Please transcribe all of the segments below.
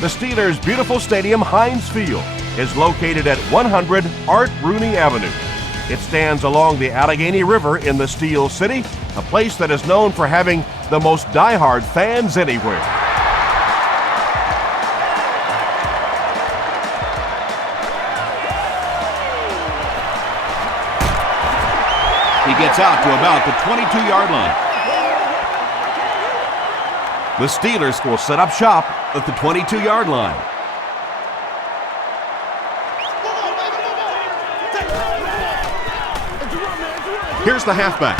The Steelers' beautiful stadium, Heinz Field, is located at 100 Art Rooney Avenue. It stands along the Allegheny River in the Steel City, a place that is known for having the most diehard fans anywhere. He gets out to about the 22-yard line. The Steelers will set up shop at the 22-yard line. Here's the halfback.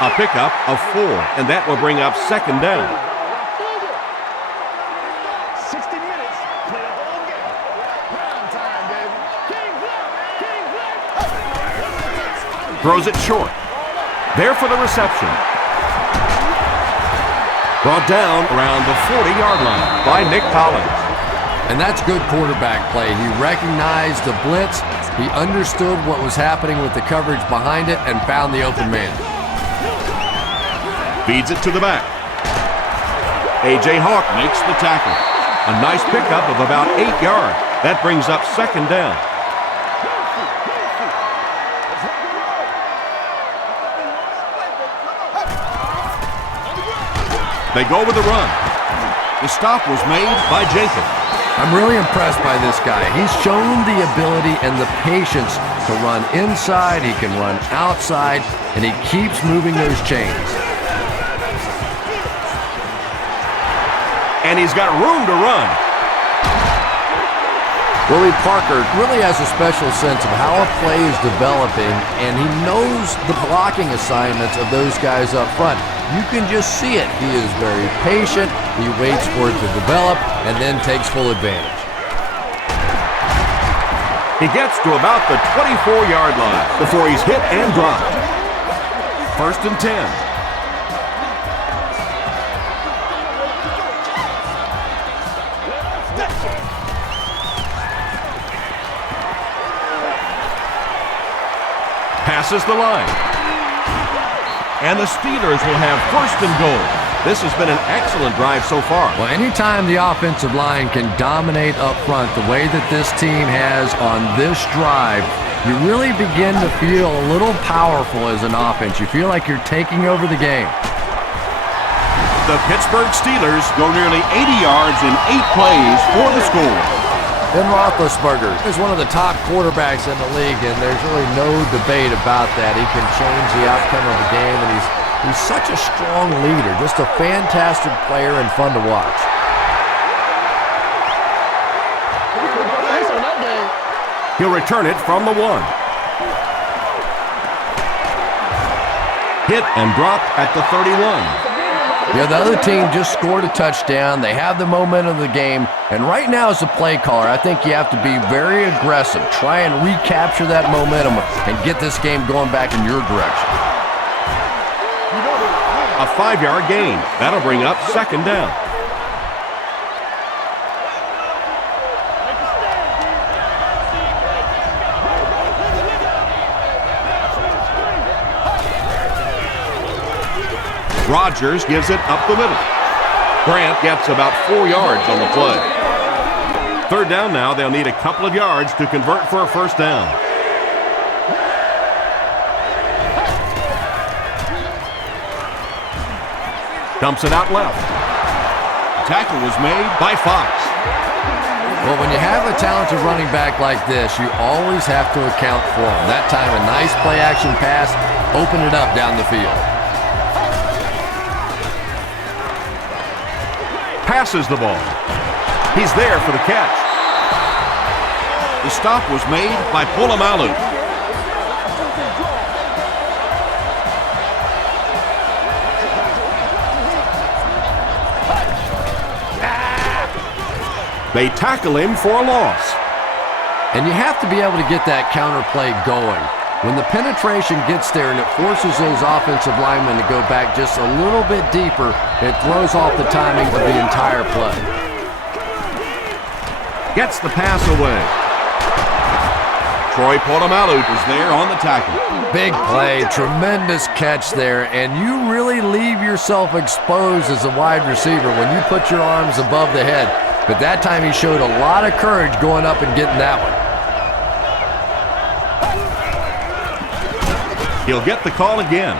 A pickup of 4, and that will bring up second down. 60 minutes, play the whole game. Prime time, baby. Throws it short. There for the reception. Brought down around the 40-yard line by Nick Collins. And that's good quarterback play. He recognized the blitz, he understood what was happening with the coverage behind it, and found the open man. Feeds it to the back. A.J. Hawk makes the tackle. A nice pickup of about 8 yards. That brings up second down. They go with the run. The stop was made by Jenkins. I'm really impressed by this guy. He's shown the ability and the patience to run inside, he can run outside, and he keeps moving those chains. And he's got room to run. Willie Parker really has a special sense of how a play is developing, and he knows the blocking assignments of those guys up front. You can just see it. He is very patient, he waits for it to develop, and then takes full advantage. He gets to about the 24-yard line before he's hit and dropped. First and 10. Passes the line. And the Steelers will have first and goal. This has been an excellent drive so far. Well, anytime the offensive line can dominate up front the way that this team has on this drive, you really begin to feel a little powerful as an offense. You feel like you're taking over the game. The Pittsburgh Steelers go nearly 80 yards in 8 plays for the score. Ben Roethlisberger is one of the top quarterbacks in the league, and there's really no debate about that. He can change the outcome of the game, and he's such a strong leader, just a fantastic player and fun to watch. He'll return it from the 1. Hit and dropped at the 31. Yeah, the other team just scored a touchdown. They have the momentum of the game. And right now as a play caller, I think you have to be very aggressive. Try and recapture that momentum and get this game going back in your direction. A 5-yard gain. That'll bring up second down. Rodgers gives it up the middle. Grant gets about 4 yards on the play. Third down now. They'll need a couple of yards to convert for a first down. Dumps it out left. Tackle was made by Fox. Well, when you have a talented running back like this, you always have to account for him. That time, a nice play-action pass opened it up down the field. Passes the ball. He's there for the catch. The stop was made by Polamalu. They tackle him for a loss. And you have to be able to get that counter play going. When the penetration gets there and it forces those offensive linemen to go back just a little bit deeper, it throws off the timing of the entire play. Gets the pass away. Troy Polamalu is there on the tackle. Big play, tremendous catch there, and you really leave yourself exposed as a wide receiver when you put your arms above the head. But that time he showed a lot of courage going up and getting that one. He'll get the call again.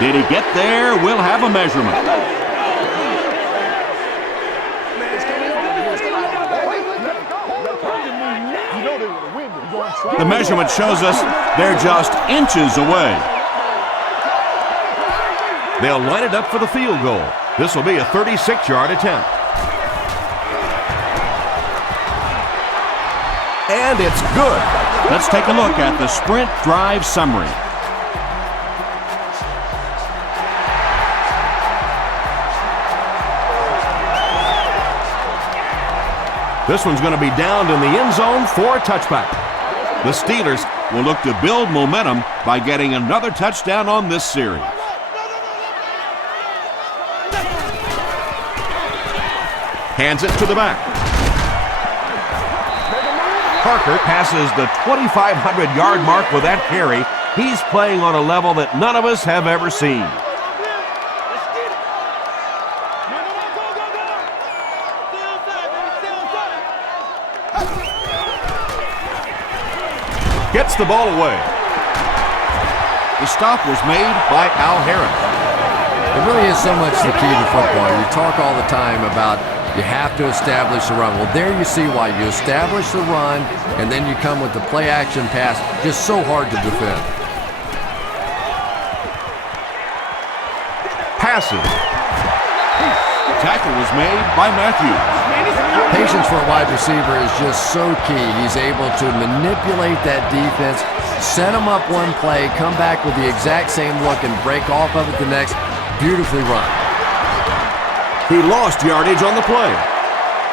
Did he get there? We'll have a measurement. The measurement shows us they're just inches away. They'll line it up for the field goal. This will be a 36-yard attempt. And it's good. Let's take a look at the sprint drive summary. This one's going to be downed in the end zone for a touchback. The Steelers will look to build momentum by getting another touchdown on this series. Hands it to the back. Parker passes the 2,500-yard mark with that carry. He's playing on a level that none of us have ever seen. Gets the ball away. The stop was made by Al Harris. It really is so much the key to football. You talk all the time about you have to establish the run. Well, there you see why. You establish the run, and then you come with the play-action pass. Just so hard to defend. Passes. Tackle was made by Matthews. Patience for a wide receiver is just so key. He's able to manipulate that defense, set them up one play, come back with the exact same look, and break off of it the next. Beautifully run. He lost yardage on the play.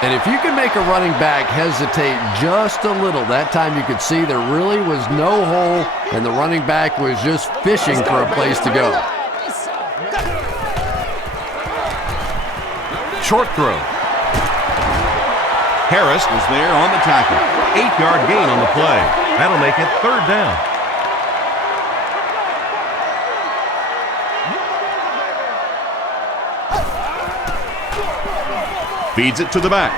And if you can make a running back hesitate just a little, that time you could see there really was no hole, and the running back was just fishing for a place to go. Short throw. Harris was there on the tackle. 8-yard gain on the play. That'll make it 3rd down. Feeds it to the back.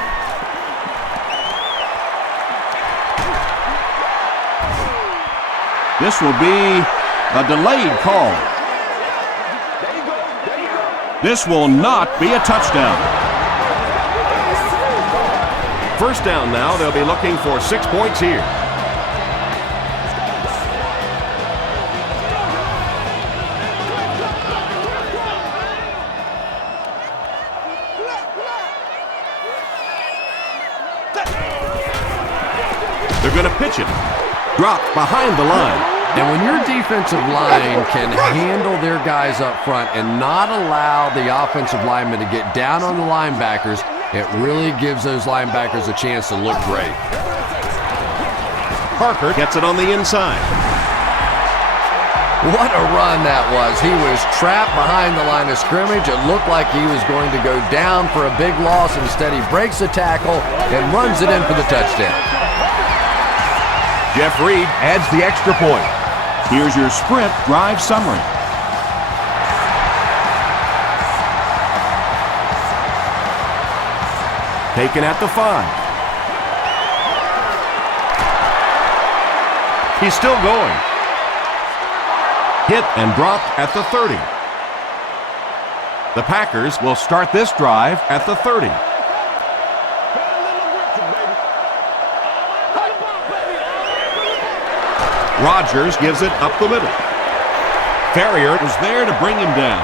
This will be a delayed call. This will not be a touchdown. 1st down now. They'll be looking for 6 points here. They're going to pitch it. Dropped behind the line. And when your defensive line can handle their guys up front and not allow the offensive linemen to get down on the linebackers, it really gives those linebackers a chance to look great. Parker gets it on the inside. What a run that was. He was trapped behind the line of scrimmage. It looked like he was going to go down for a big loss. Instead, he breaks the tackle and runs it in for the touchdown. Jeff Reed adds the extra point. Here's your sprint drive summary. Taken at the 5. He's still going. Hit and dropped at the 30. The Packers will start this drive at the 30. Rodgers gives it up the middle. Farrier was there to bring him down.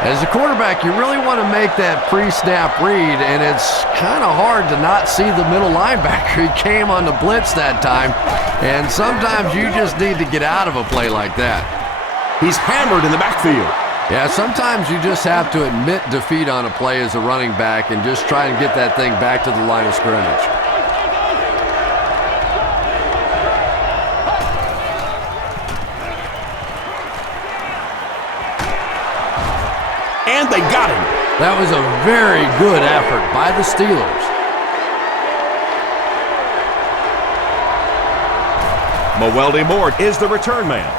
As a quarterback, you really want to make that pre-snap read, and it's kind of hard to not see the middle linebacker. He came on the blitz that time, and sometimes you just need to get out of a play like that. He's hammered in the backfield. Yeah, sometimes you just have to admit defeat on a play as a running back and just try and get that thing back to the line of scrimmage. And they got him. That was a very good effort by the Steelers. Mewelde Moore is the return man.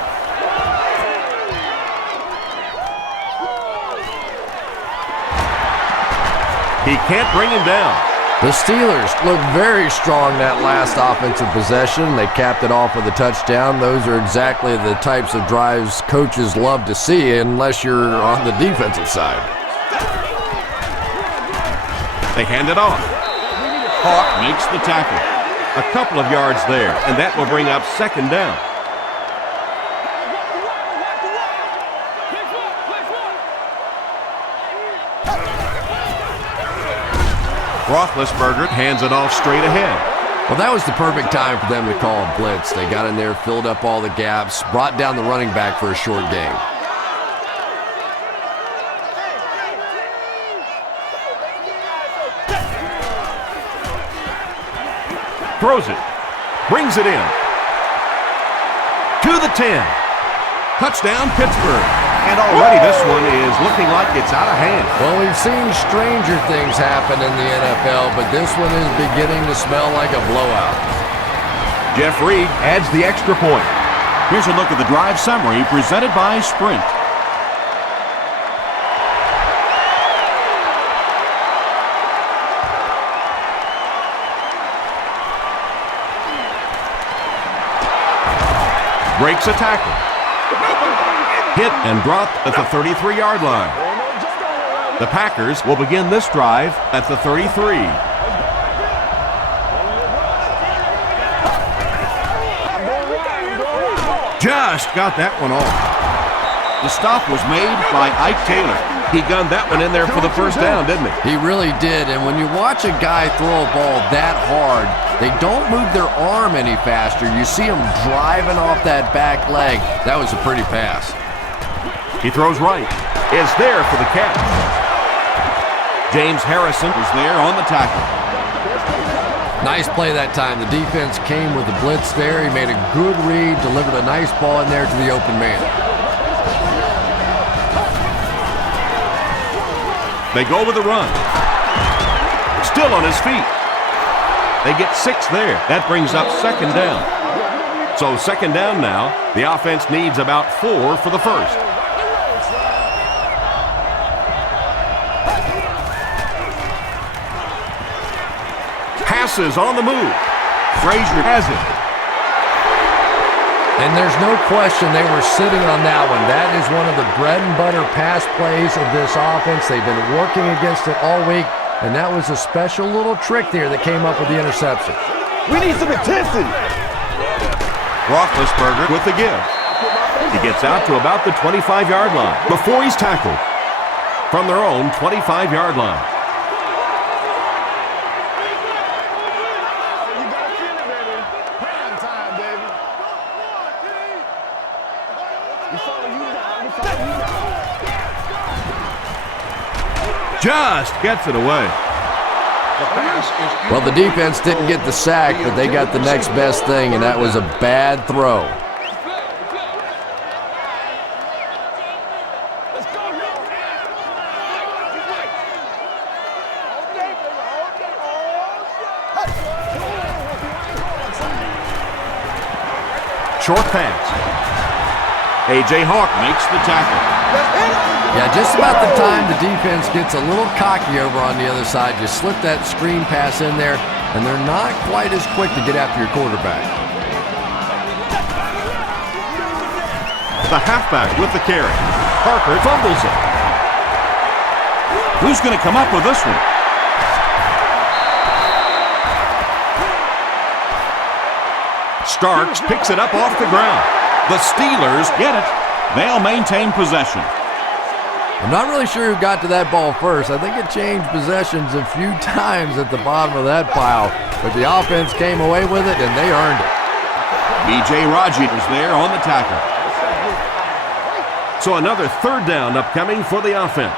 He can't bring him down. The Steelers look very strong that last offensive possession. They capped it off with a touchdown. Those are exactly the types of drives coaches love to see unless you're on the defensive side. They hand it off. Hawk makes the tackle. A couple of yards there, and that will bring up second down. Roethlisberger hands it off straight ahead. Well, that was the perfect time for them to call a blitz. They got in there, filled up all the gaps, brought down the running back for a short gain. Throws it. Brings it in. To the 10. Touchdown, Pittsburgh. And already this one is looking like it's out of hand. Well, we've seen stranger things happen in the NFL, but this one is beginning to smell like a blowout. Jeff Reed adds the extra point. Here's a look at the drive summary presented by Sprint. Breaks a tackle. Hit and dropped at the 33-yard line. The Packers will begin this drive at the 33. Just got that one off. The stop was made by Ike Taylor. He gunned that one in there for the first down, didn't he? He really did, and when you watch a guy throw a ball that hard, they don't move their arm any faster. You see them driving off that back leg. That was a pretty pass. He throws right. Is there for the catch. James Harrison Was there on the tackle. Nice play that time. The defense came with a blitz there. He made a good read, delivered a nice ball in there to the open man. They go with the run. Still on his feet. They get 6 there. That brings up second down. So second down now. The offense needs about 4 for the first. Passes on the move. Frazier has it. And there's no question they were sitting on that one. That is one of the bread and butter pass plays of this offense. They've been working against it all week, and that was a special little trick there that came up with the interception. We need some intensity. Roethlisberger with the give. He gets out to about the 25-yard line before he's tackled from their own 25-yard line. Just gets it away. Well, the defense didn't get the sack, but they got the next best thing, and that was a bad throw. Short pass. A.J. Hawk Makes the tackle. Yeah, just about the time the defense gets a little cocky over on the other side, you slip that screen pass in there, and they're not quite as quick to get after your quarterback. The halfback with the carry. Parker fumbles it. Who's going to come up with this one? Starks picks it up off the ground. The Steelers get it. They'll maintain possession. I'm not really sure who got to that ball first. I think it changed possessions a few times at the bottom of that pile, but the offense came away with it, and they earned it. B.J. Raji is there on the tackle. So another third down upcoming for the offense.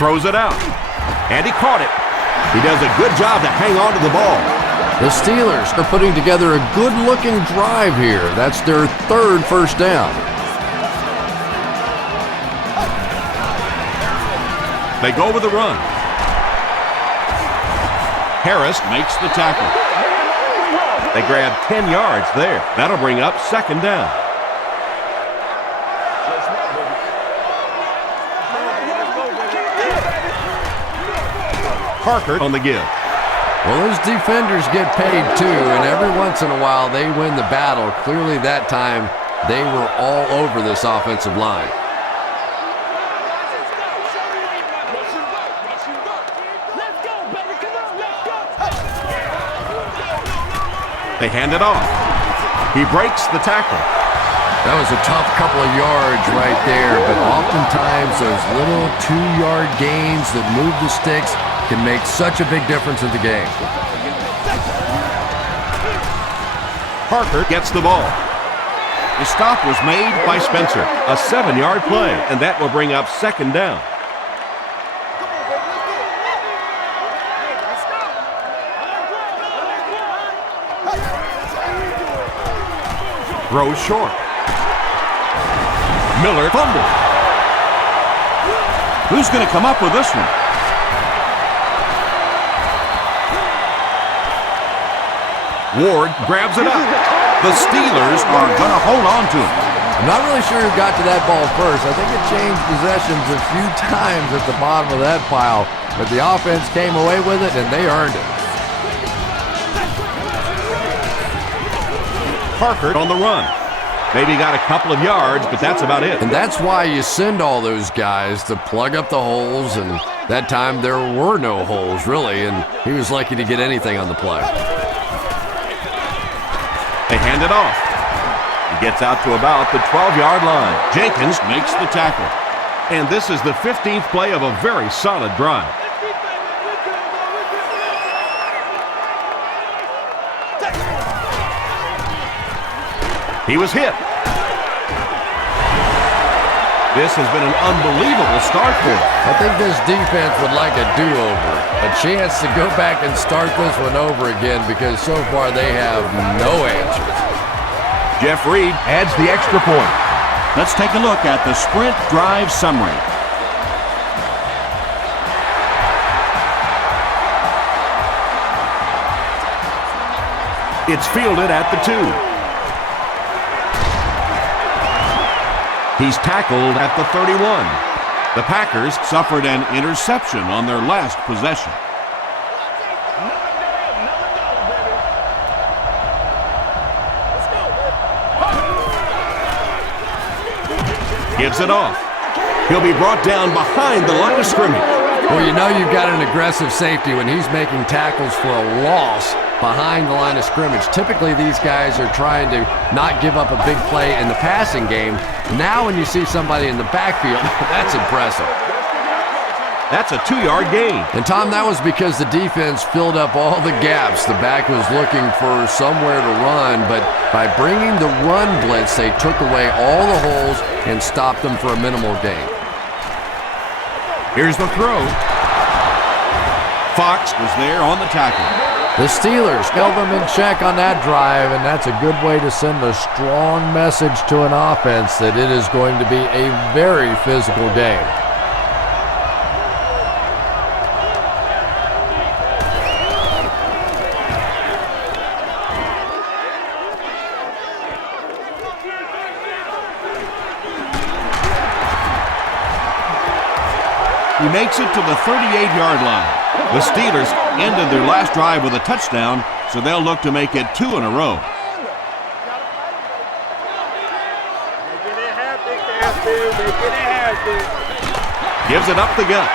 Throws it out. And he caught it. He does a good job to hang on to the ball. The Steelers are putting together a good-looking drive here. That's their third first down. They go with the run. Harris makes the tackle. They grab 10 yards there. That'll bring up second down. Parker on the give. Well, those defenders get paid too, and every once in a while they win the battle. Clearly that time they were all over this offensive line. They hand it off. He breaks the tackle. That was a tough couple of yards right there, but oftentimes those little 2-yard gains that move the sticks can make such a big difference in the game. Parker gets the ball. The stop was made by Spencer. A 7-yard play, and that will bring up second down. Throws short. Miller fumbled. Who's going to come up with this one? Ward grabs it up. The Steelers are going to hold on to it. I'm not really sure who got to that ball first. I think it changed possessions a few times at the bottom of that pile, but the offense came away with it, and they earned it. Parker on the run. Maybe got a couple of yards, but that's about it. And that's why you send all those guys to plug up the holes, and that time there were no holes, really, and he was lucky to get anything on the play. They hand it off. He gets out to about the 12-yard line. Jenkins Makes the tackle. and this is the 15th play of a very solid drive. He was hit. This has been an unbelievable start for him. I think this defense would like a do-over, a chance to go back and start this one over again, because so far they have no answers. Jeff Reed adds the extra point. Let's take a look at the sprint drive summary. It's fielded at the 2. He's tackled at the 31. The Packers suffered an interception on their last possession. Gives it off. He'll be brought down behind the line of scrimmage. Well, you know you've got an aggressive safety when he's making tackles for a loss behind the line of scrimmage. Typically, these guys are trying to not give up a big play in the passing game. Now when you see somebody in the backfield, that's impressive. That's a 2-yard gain. And, Tom, that was because the defense filled up all the gaps. The back was looking for somewhere to run, but by bringing the run blitz, they took away all the holes and stopped them for a minimal gain. Here's the throw. Fox was there on the tackle. The Steelers held them in check on that drive, and that's a good way to send a strong message to an offense that it is going to be a very physical game. He makes it to the 38-yard line. The Steelers ended their last drive with a touchdown, so they'll look to make it 2 in a row. Gives it up the gut.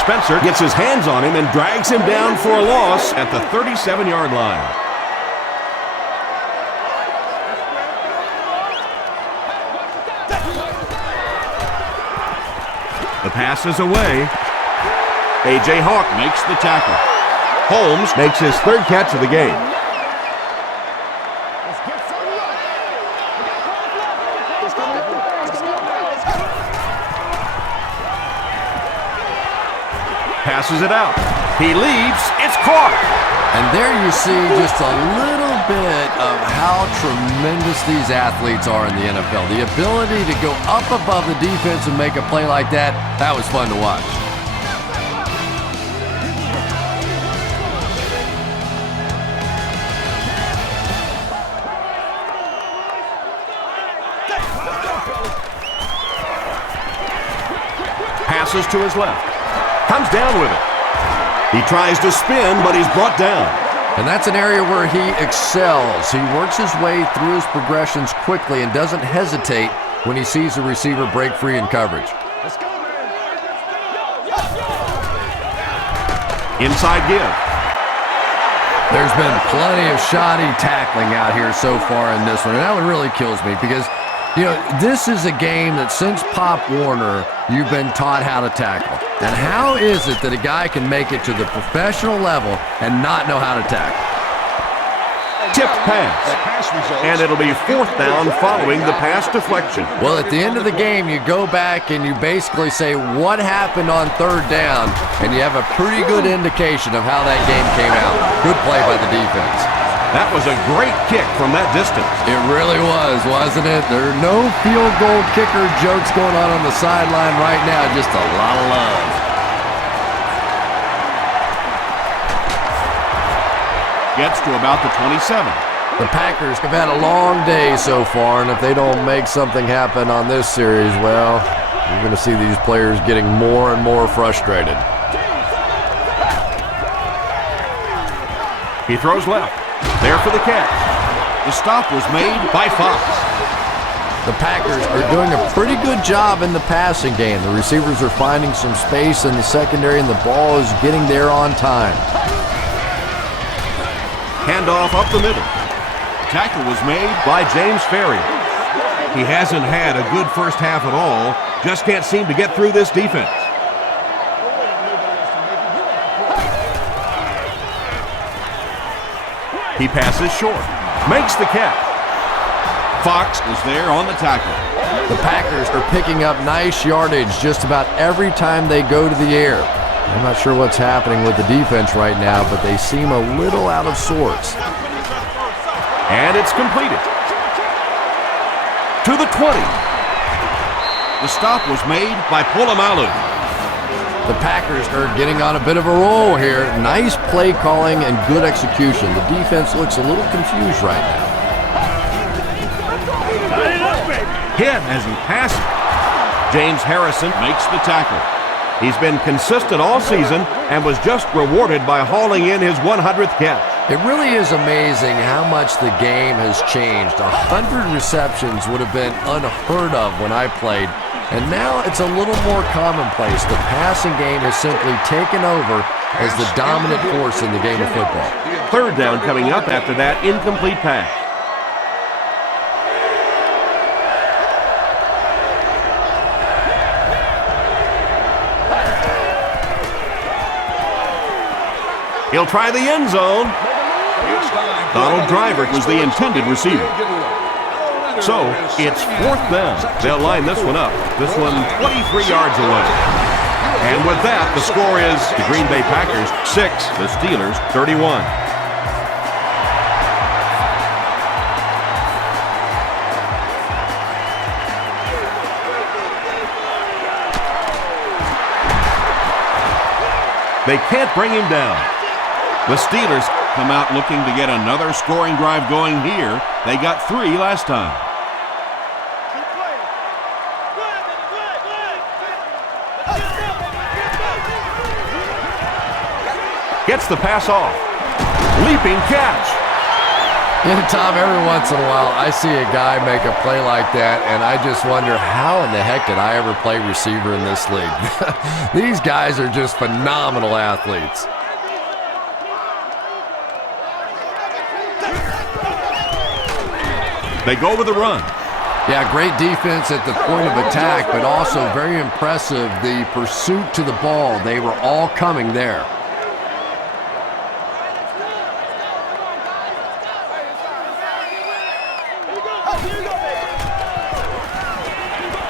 Spencer gets his hands on him and drags him down for a loss at the 37-yard line. The pass is away. A.J. Hawk Makes the tackle. Holmes makes his third catch of the game. Passes it out. He leaps. It's caught. And there you see just a little bit of how tremendous these athletes are in the NFL. The ability to go up above the defense and make a play like that, that was fun to watch. passes to his left. Comes down with it. He tries to spin, but he's brought down. And that's an area where he excels. He works his way through his progressions quickly and doesn't hesitate when he sees the receiver break free in coverage. Let's go, man. Inside give. There's been plenty of shoddy tackling out here so far in this one, and that one really kills me because, you know, this is a game that since Pop Warner, you've been taught how to tackle. And how is it that a guy can make it to the professional level and not know how to tackle? Tipped pass. And it'll be 4th down following the pass deflection. Well, at the end of the game, you go back and you basically say what happened on 3rd down, and you have a pretty good indication of how that game came out. Good play by the defense. That was a great kick from that distance. It really was, wasn't it? There are no field goal kicker jokes going on the sideline right now, just a lot of love. Gets to about the 27. The Packers have had a long day so far, and if they don't make something happen on this series, well, you're going to see these players getting more and more frustrated. He throws left. There for the catch. The stop was made by Fox. The Packers are doing a pretty good job in the passing game. The receivers are finding some space in the secondary, and the ball is getting there on time. Handoff up the middle. Tackle was made by James Ferrier. He hasn't had a good first half at all. Just can't seem to get through this defense. He passes short. Makes the catch. Fox was there on the tackle. The Packers are picking up nice yardage just about every time they go to the air. I'm not sure what's happening with the defense right now, but they seem a little out of sorts. And it's completed. To the 20. The stop was made by Polamalu. The Packers are getting on a bit of a roll here. Nice play calling and good execution. The defense looks a little confused right now. Hit as he passes. James Harrison Makes the tackle. He's been consistent all season and was just rewarded by hauling in his 100th catch. It really is amazing how much the game has changed. 100 receptions would have been unheard of when I played, and now it's a little more commonplace. The passing game has simply taken over as the dominant force in the game of football. 3rd down coming up after that incomplete pass. He'll try the end zone. Donald Driver was the intended receiver. So, it's 4th down. They'll line this one up. This one 23 yards away. And with that, the score is the Green Bay Packers 6, the Steelers 31. They can't bring him down. The Steelers come out looking to get another scoring drive going here. They got 3 last time. Gets the pass off. Leaping catch. Yeah, Tom, every once in a while I see a guy make a play like that, and I just wonder how in the heck did I ever play receiver in this league? These guys are just phenomenal athletes. They go with the run. Yeah, great defense at the point of attack, but also very impressive the pursuit to the ball. They were all coming there.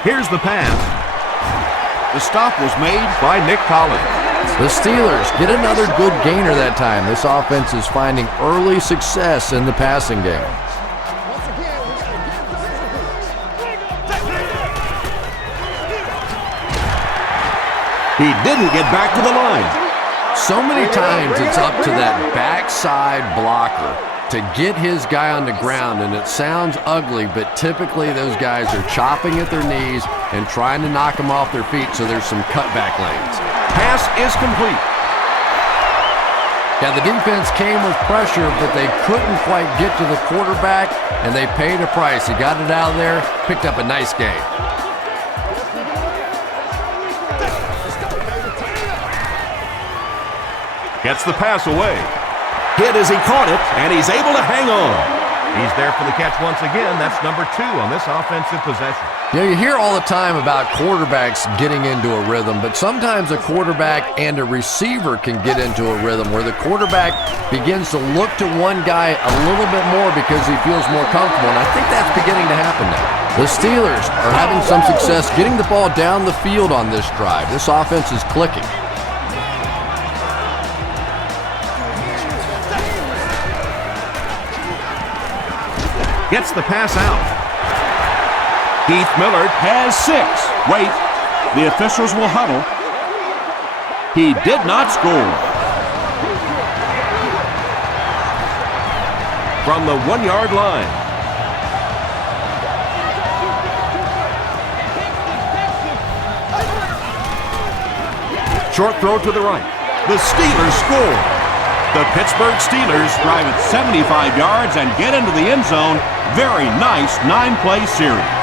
Here's the pass. The stop was made By Nick Collins. The Steelers get another good gainer that time. This offense is finding early success in the passing game. He didn't get back to the line. So many times it's up to that backside blocker to get his guy on the ground, and it sounds ugly, but typically those guys are chopping at their knees and trying to knock them off their feet, so there's some cutback lanes. Pass is complete. Yeah, the defense came with pressure, but they couldn't quite get to the quarterback, and they paid a price. He got it out of there, picked up a nice gain. Gets the pass away. Hit as he caught it, and he's able to hang on. He's there for the catch once again. That's number 2 on this offensive possession. Yeah, you hear all the time about quarterbacks getting into a rhythm, but sometimes a quarterback and a receiver can get into a rhythm where the quarterback begins to look to one guy a little bit more because he feels more comfortable, and I think that's beginning to happen now. The Steelers are having some success getting the ball down the field on this drive. This offense is clicking. Gets the pass out. Heath Millard has 6. Wait, the officials will huddle. He did not score. From the 1-yard line. Short throw to the right. The Steelers score. The Pittsburgh Steelers drive it 75 yards and get into the end zone. Very nice 9-play series.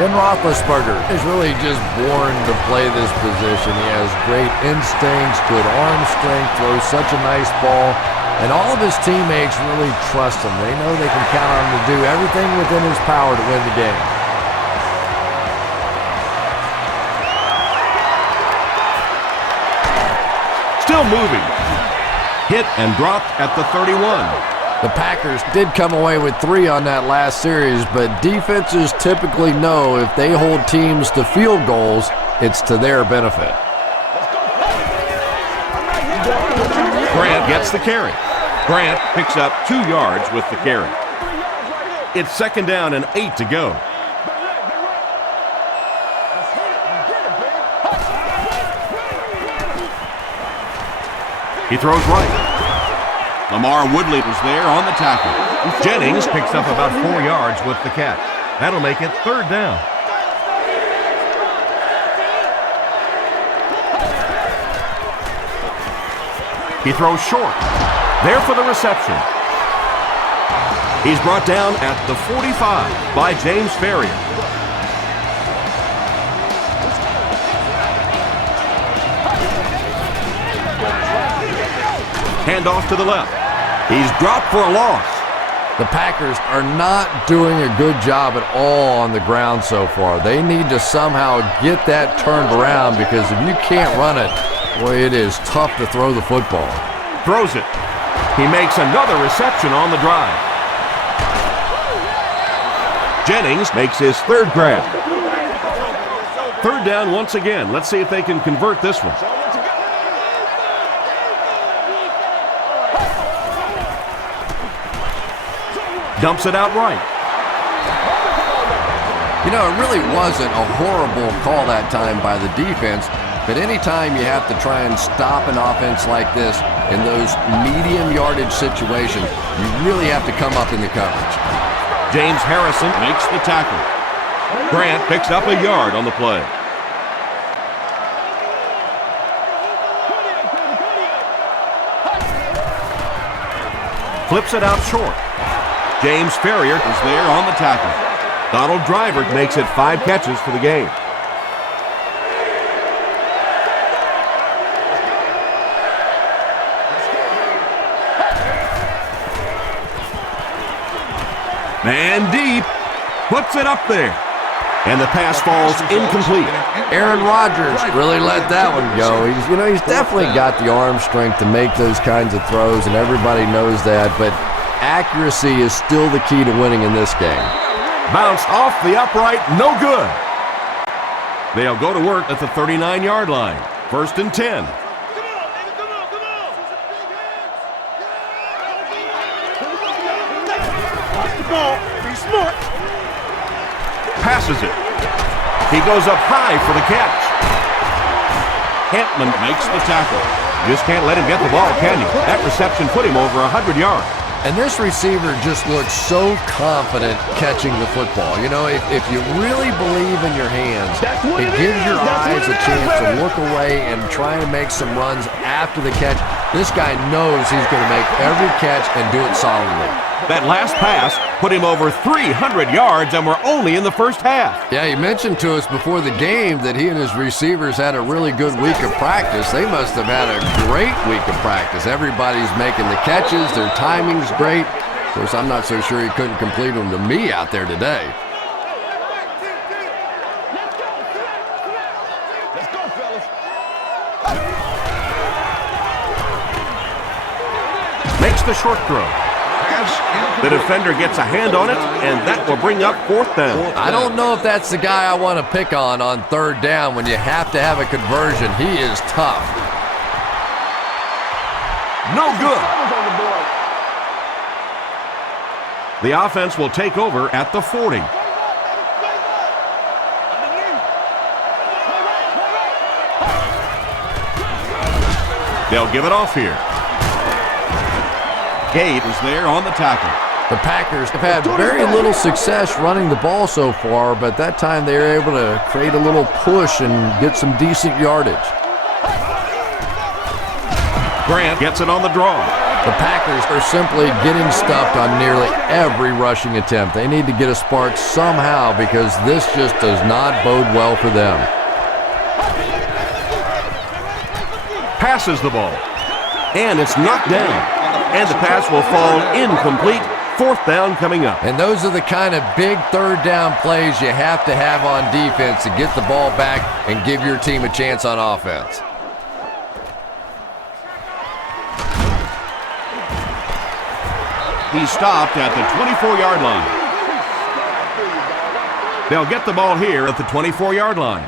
Ben Roethlisberger is really just born to play this position. He has great instincts, good arm strength, throws such a nice ball, and all of his teammates really trust him. They know they can count on him to do everything within his power to win the game. Still moving. Hit and dropped at the 31. The Packers did come away with 3 on that last series, but defenses typically know if they hold teams to field goals, it's to their benefit. Grant gets the carry. Grant picks up 2 yards with the carry. It's 2nd down and 8 to go. He throws right. Lamar Woodley was there on the tackle. Jennings picks up about 4 yards with the catch. That'll make it 3rd down. He throws short. There for the reception. He's brought down at the 45 by James Ferrier. Handoff to the left. He's dropped for a loss. The Packers are not doing a good job at all on the ground so far. They need to somehow get that turned around because if you can't run it, boy, it is tough to throw the football. Throws it. He makes another reception on the drive. Jennings makes his 3rd grab. 3rd down once again. Let's see if they can convert this one. Dumps it out right. You know, it really wasn't a horrible call that time by the defense, but anytime you have to try and stop an offense like this in those medium yardage situations, you really have to come up in the coverage. James Harrison Makes the tackle. Grant picks up a yard on the play. Flips it out short. James Ferrier Was there on the tackle. Donald Driver makes it 5 catches for the game. Man deep. Puts it up there. And the pass falls incomplete. Aaron Rodgers really let that one go. He's definitely got the arm strength to make those kinds of throws, and everybody knows that, but accuracy is still the key to winning in this game. Bounced off the upright, no good. They'll go to work at the 39-yard line. 1st and 10. Passes it. He goes up high for the catch. Hentman makes the tackle. Just can't let him get the ball, can you? That reception put him over 100 yards. And this receiver just looks so confident catching the football. You know, if you really believe in your hands, it gives your eyes a chance to look away and try and make some runs after the catch. This guy knows he's going to make every catch and do it solidly. That last pass put him over 300 yards, and we're only in the first half. Yeah, he mentioned to us before the game that he and his receivers had a really good week of practice. They must have had a great week of practice. Everybody's making the catches. Their timing's great. Of course, I'm not so sure he couldn't complete them to me out there today. Let's go, fellas. Makes the short throw. The defender gets a hand on it, and that will bring up 4th down. I don't know if that's the guy I want to pick on 3rd down when you have to have a conversion. He is tough. No good. The offense will take over at the 40. They'll give it off here. Gate is there on the tackle. The Packers have had very little success running the ball so far, but that time they were able to create a little push and get some decent yardage. Grant gets it on the draw. The Packers are simply getting stuffed on nearly every rushing attempt. They need to get a spark somehow because this just does not bode well for them. Passes the ball. And it's knocked down. And the pass will fall incomplete. 4th down coming up. And those are the kind of big 3rd down plays you have to have on defense to get the ball back and give your team a chance on offense. He stopped at the 24-yard line. They'll get the ball here at the 24-yard line.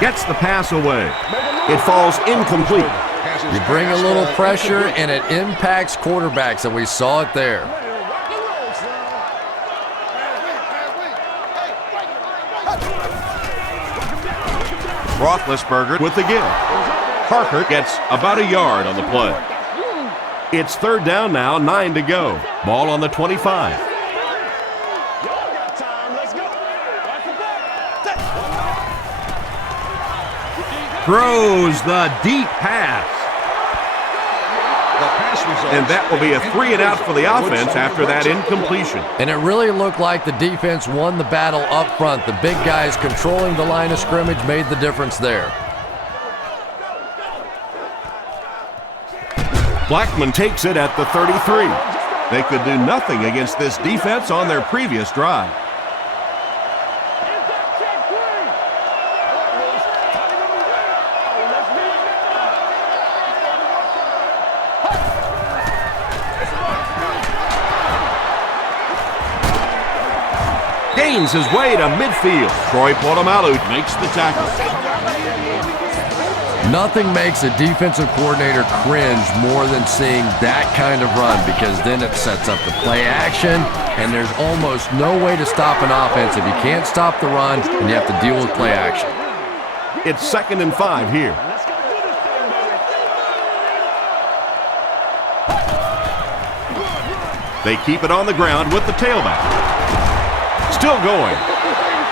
Gets the pass away. It falls incomplete. You bring a little pressure and it impacts quarterbacks, and we saw it there. Roethlisberger with the give. Parker gets about a yard on the play. It's 3rd down now, 9 to go. Ball on the 25. Throws the deep pass. And that will be a 3 and out for the offense after that incompletion. And it really looked like the defense won the battle up front. The big guys controlling the line of scrimmage made the difference there. Blackman takes it at the 33. They could do nothing against this defense on their previous drive. Gains his way to midfield. Troy Polamalu makes the tackle. Nothing makes a defensive coordinator cringe more than seeing that kind of run, because then it sets up the play action, and there's almost no way to stop an offense if you can't stop the run and you have to deal with play action. It's 2nd and 5 here. They keep it on the ground with the tailback. Still going.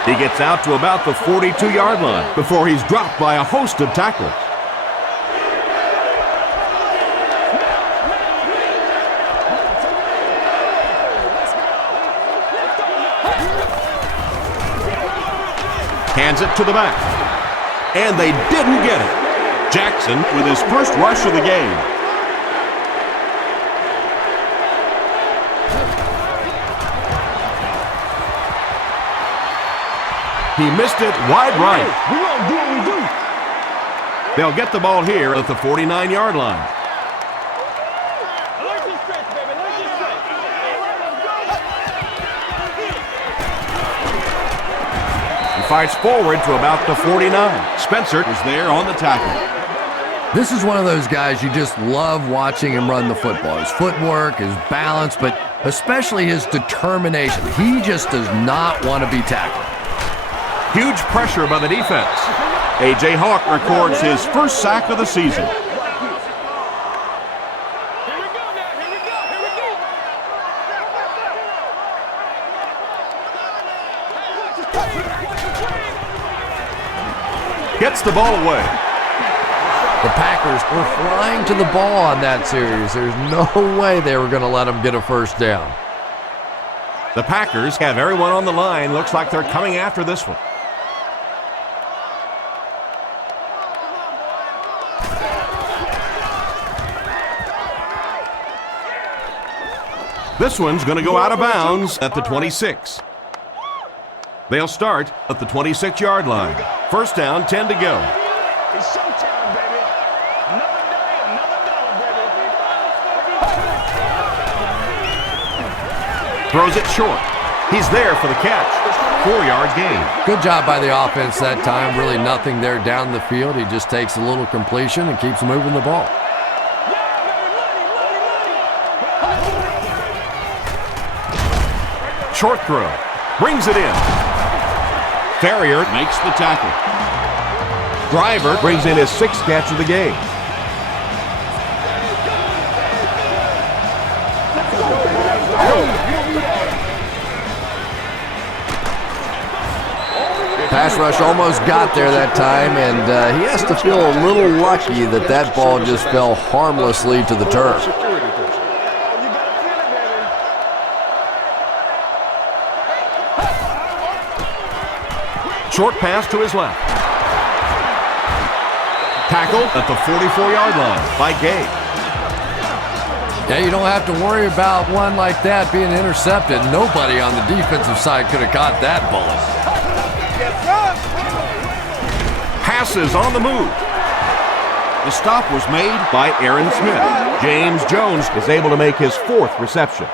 He gets out to about the 42-yard line before he's dropped by a host of tacklers. Hands it to the back. And they didn't get it. Jackson with his first rush of the game. He missed it wide right. We gonna do what we do. They'll get the ball here at the 49-yard line. He fights forward to about the 49. Spencer is there on the tackle. This is one of those guys you just love watching him run the football. His footwork, his balance, but especially his determination. He just does not want to be tackled. Huge pressure by the defense. A.J. Hawk records his first sack of the season. Gets the ball away. The Packers were flying to the ball on that series. There's no way they were going to let them get a first down. The Packers have everyone on the line. Looks like they're coming after this one. This one's going to go out of bounds at the 26. They'll start at the 26-yard line. First down, 10 to go. It's showtime, baby. Another day, another dollar, baby. Throws it short. He's there for the catch. 4-yard gain. Good job by the offense that time. Really nothing there down the field. He just takes a little completion and keeps moving the ball. Short throw. Brings it in. Ferrier Makes the tackle. Driver brings in his 6th catch of the game. Pass rush almost got there that time, and he has to feel a little lucky that that ball just fell harmlessly to the turf. Short pass to his left. Tackled at the 44-yard line by Gay. Yeah, you don't have to worry about one like that being intercepted. Nobody on the defensive side could have caught that bullet. Passes on the move. The stop was made by Aaron Smith. James Jones is able to make his 4th reception.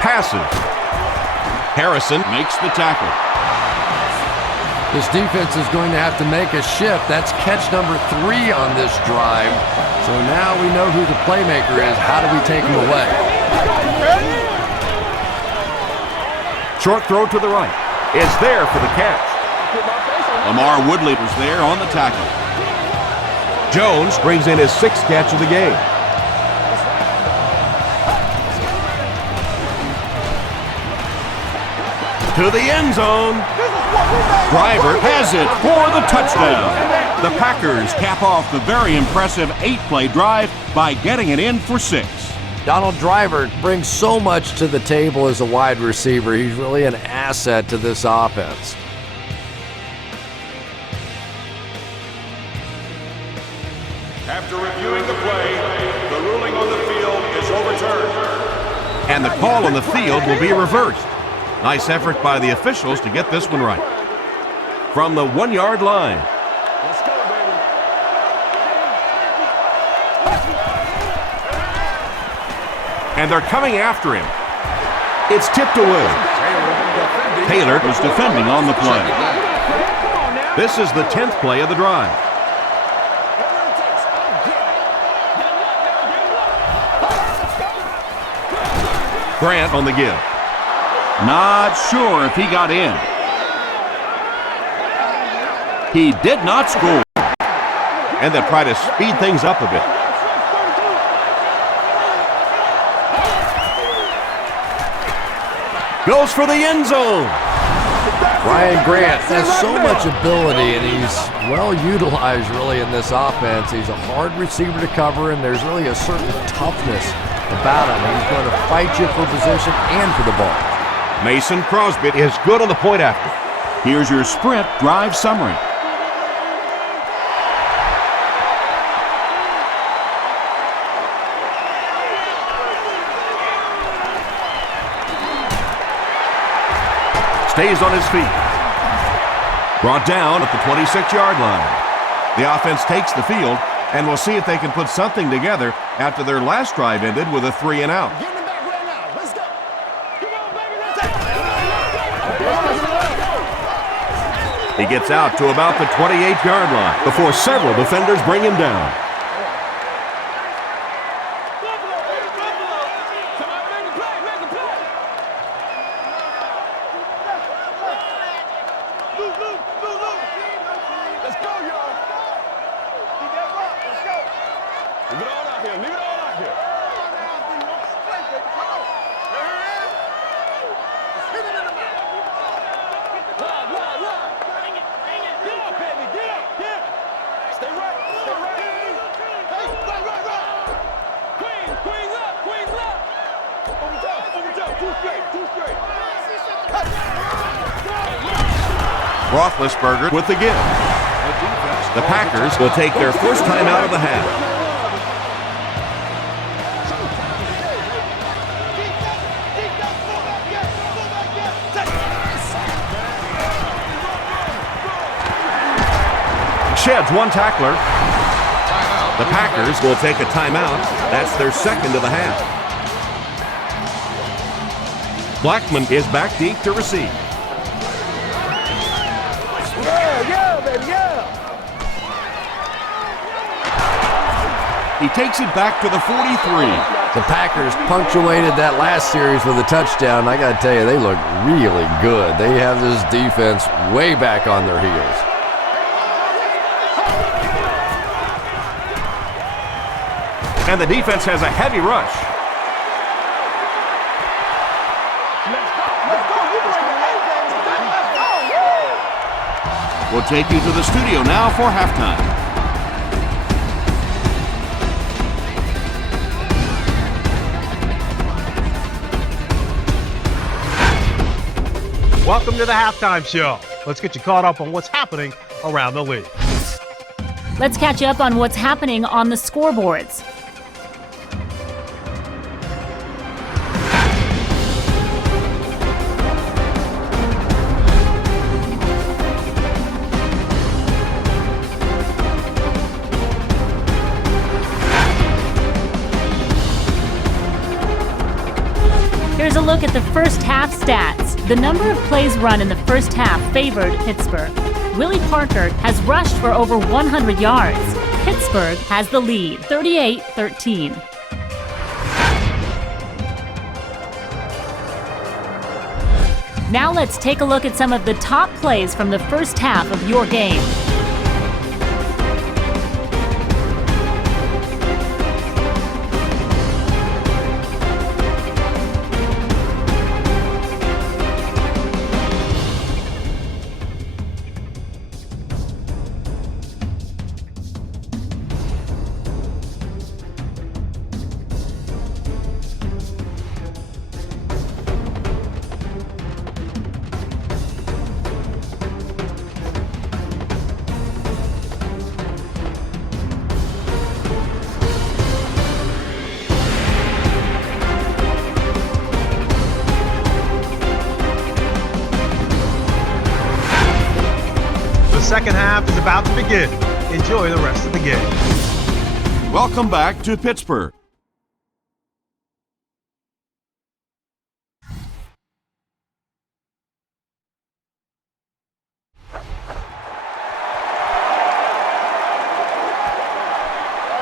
Passes. Harrison makes the tackle. This defense is going to have to make a shift. That's catch number 3 on this drive. So now we know who the playmaker is. How do we take him away? Short throw to the right. Is there for the catch. Lamar Woodley was there on the tackle. Jones brings in his 6th catch of the game. To the end zone. Driver has it for the touchdown. The Packers cap off the very impressive 8-play drive by getting it in for 6. Donald Driver brings so much to the table as a wide receiver. He's really an asset to this offense. After reviewing the play, the ruling on the field is overturned. And the call on the field will be reversed. Nice effort by the officials to get this one right. From the 1-yard line. Let's go, baby. And they're coming after him. It's tipped away. Taylor Was defending on the play. This is the 10th play of the drive. Grant on the give. Not sure if he got in. He did not score. And they'll try to speed things up a bit. Goes for the end zone. Ryan Grant has so much ability, and he's well utilized really in this offense. He's a hard receiver to cover, and there's really a certain toughness about him. He's going to fight you for position and for the ball. Mason Crosby is good on the point after. Here's your sprint drive summary. Stays on his feet. Brought down at the 26-yard line. The offense takes the field, and we'll see if they can put something together after their last drive ended with a 3 and out. Get him back right now. Let's go. Come on, baby. Let's He gets out to about the 28-yard line before several defenders bring him down. Roethlisberger with the give. The Packers will take their first time out of the half. Sheds one tackler. The Packers will take a timeout. That's their second of the half. Blackman is back deep to receive. He takes it back to the 43. The Packers punctuated that last series with a touchdown. I got to tell you, they look really good. They have this defense way back on their heels. And the defense has a heavy rush. We'll take you to the studio now for halftime. Welcome to the halftime show. Let's get you caught up on what's happening around the league. Let's catch you up on what's happening on the scoreboards. Here's a look at the first half stats. The number of plays run in the first half favored Pittsburgh. Willie Parker has rushed for over 100 yards. Pittsburgh has the lead, 38-13. Now let's take a look at some of the top plays from the first half of your game. The second half is about to begin. Enjoy the rest of the game. Welcome back to Pittsburgh.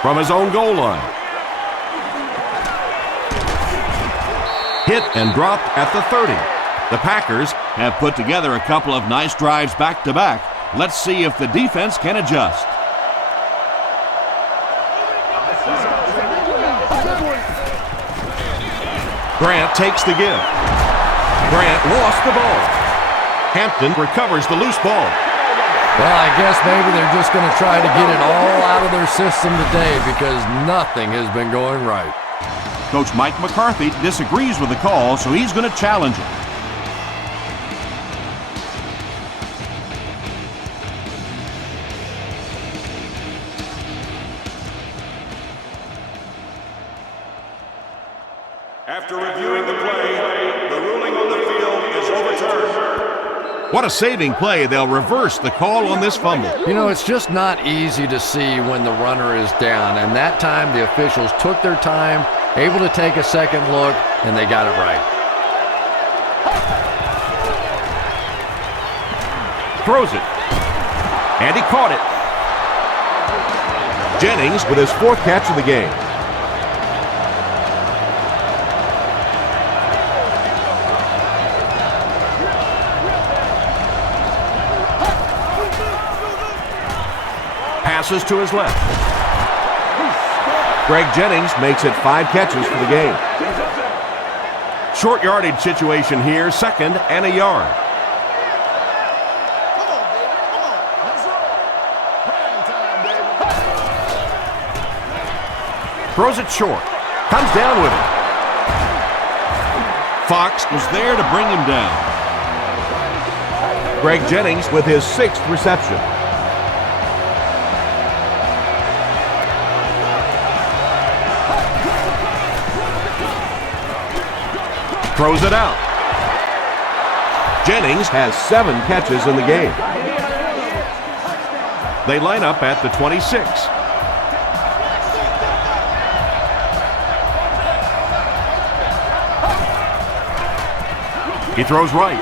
From his own goal line. Hit and dropped at the 30. The Packers Have put together a couple of nice drives back-to-back. Let's see if the defense can adjust. Grant takes the give. Grant lost the ball. Hampton recovers the loose ball. Well, I guess maybe they're just going to try to get it all out of their system today because nothing has been going right. Coach Mike McCarthy disagrees with the call, so he's going to challenge it. After reviewing the play, the ruling on the field is overturned. What a saving play. They'll reverse the call on this fumble. You know, it's just not easy to see when the runner is down, and that time the officials took their time, able to take a second look, and they got it right. Throws it. And he caught it. Jennings with his fourth catch of the game. Passes to his left. Greg Jennings makes it 5 catches for the game. Short yardage situation here, second and a yard. Throws it short. Comes down with it. Fox was there to bring him down. Greg Jennings with his 6th reception. Throws it out. Jennings has 7 catches in the game. They line up at the 26. He throws right.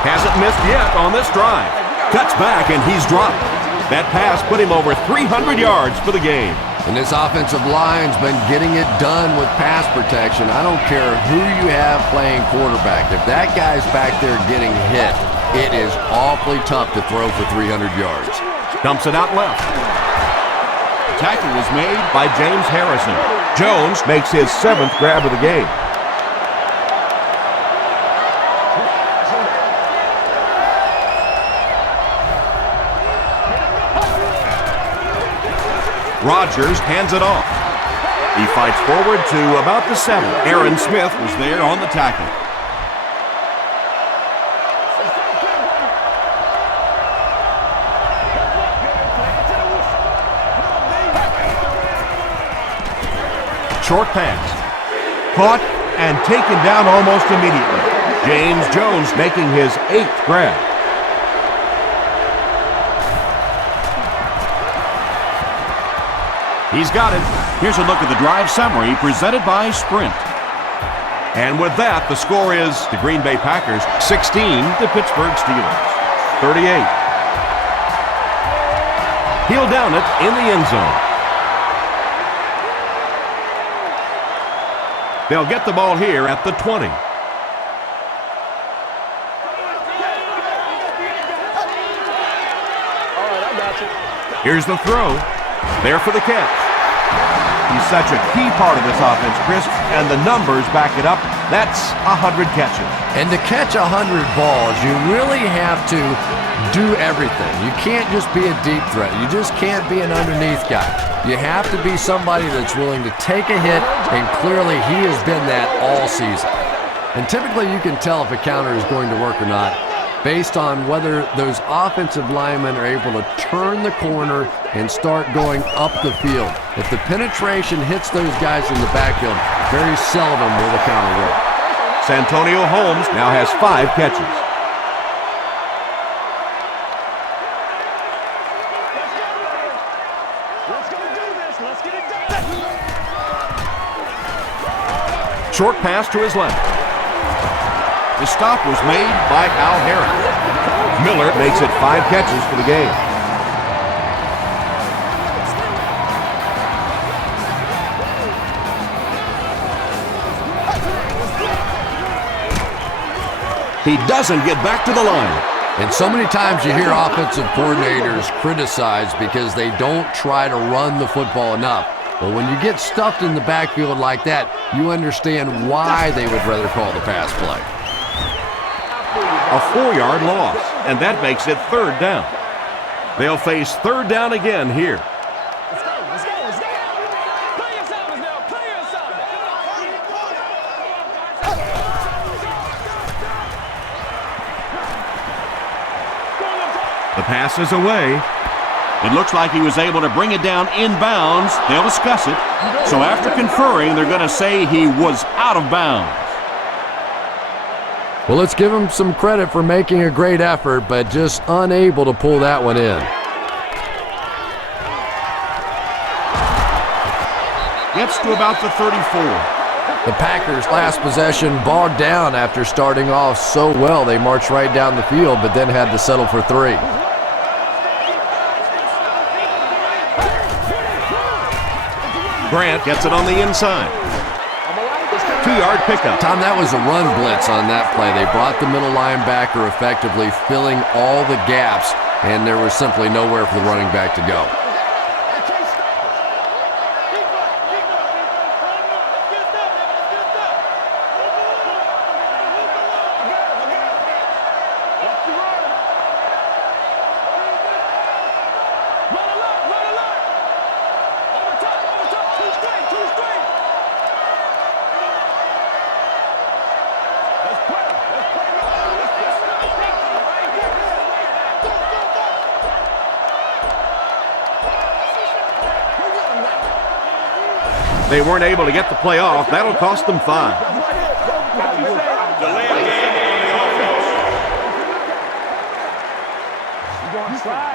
Hasn't missed yet on this drive. Cuts back and he's dropped. That pass put him over 300 yards for the game. And this offensive line's been getting it done with pass protection. I don't care who you have playing quarterback. If that guy's back there getting hit, it is awfully tough to throw for 300 yards. Dumps it out left. Tackle was made By James Harrison. Jones makes his 7th grab of the game. Rodgers hands it off. He fights forward to about the 7. Aaron Smith was there on the tackle. Short pass. Caught and taken down almost immediately. James Jones making his 8th grab. He's got it. Here's a look at the drive summary presented by Sprint. And with that, the score is the Green Bay Packers 16 to Pittsburgh Steelers 38. He'll down it in the end zone. They'll get the ball here at the 20. Here's the throw. There for the catch. He's such a key part of this offense, Chris, and the numbers back it up. That's 100 catches. And to catch 100 balls, you really have to do everything. You can't just be a deep threat. You just can't be an underneath guy. You have to be somebody that's willing to take a hit, and clearly he has been that all season. And typically you can tell if a counter is going to work or not based on whether those offensive linemen are able to turn the corner and start going up the field. If the penetration hits those guys in the backfield, very seldom will the counter work. Santonio Holmes now has 5 catches. Short pass to his left. The stop was made by Al Harris. Miller makes it 5 catches for the game. He doesn't get back to the line. And so many times you hear offensive coordinators criticized because they don't try to run the football enough. But when you get stuffed in the backfield like that, you understand why they would rather call the pass play. A 4-yard loss, and that makes it 3rd down. They'll face 3rd down again here. Let's go. Play your assignments now. Play your assignments. The pass is away. It looks like he was able to bring it down inbounds. They'll discuss it. So after conferring, they're going to say he was out of bounds. Well, let's give him some credit for making a great effort, but just unable to pull that one in. Gets to about the 34. The Packers' last possession bogged down after starting off so well. They marched right down the field, but then had to settle for 3. Grant gets it on the inside. 2-yard pickup. Tom, that was a run blitz on that play. They brought the middle linebacker effectively filling all the gaps, and there was simply nowhere for the running back to go. They weren't able to get the play off. That'll cost them 5. Delay of game on the offense.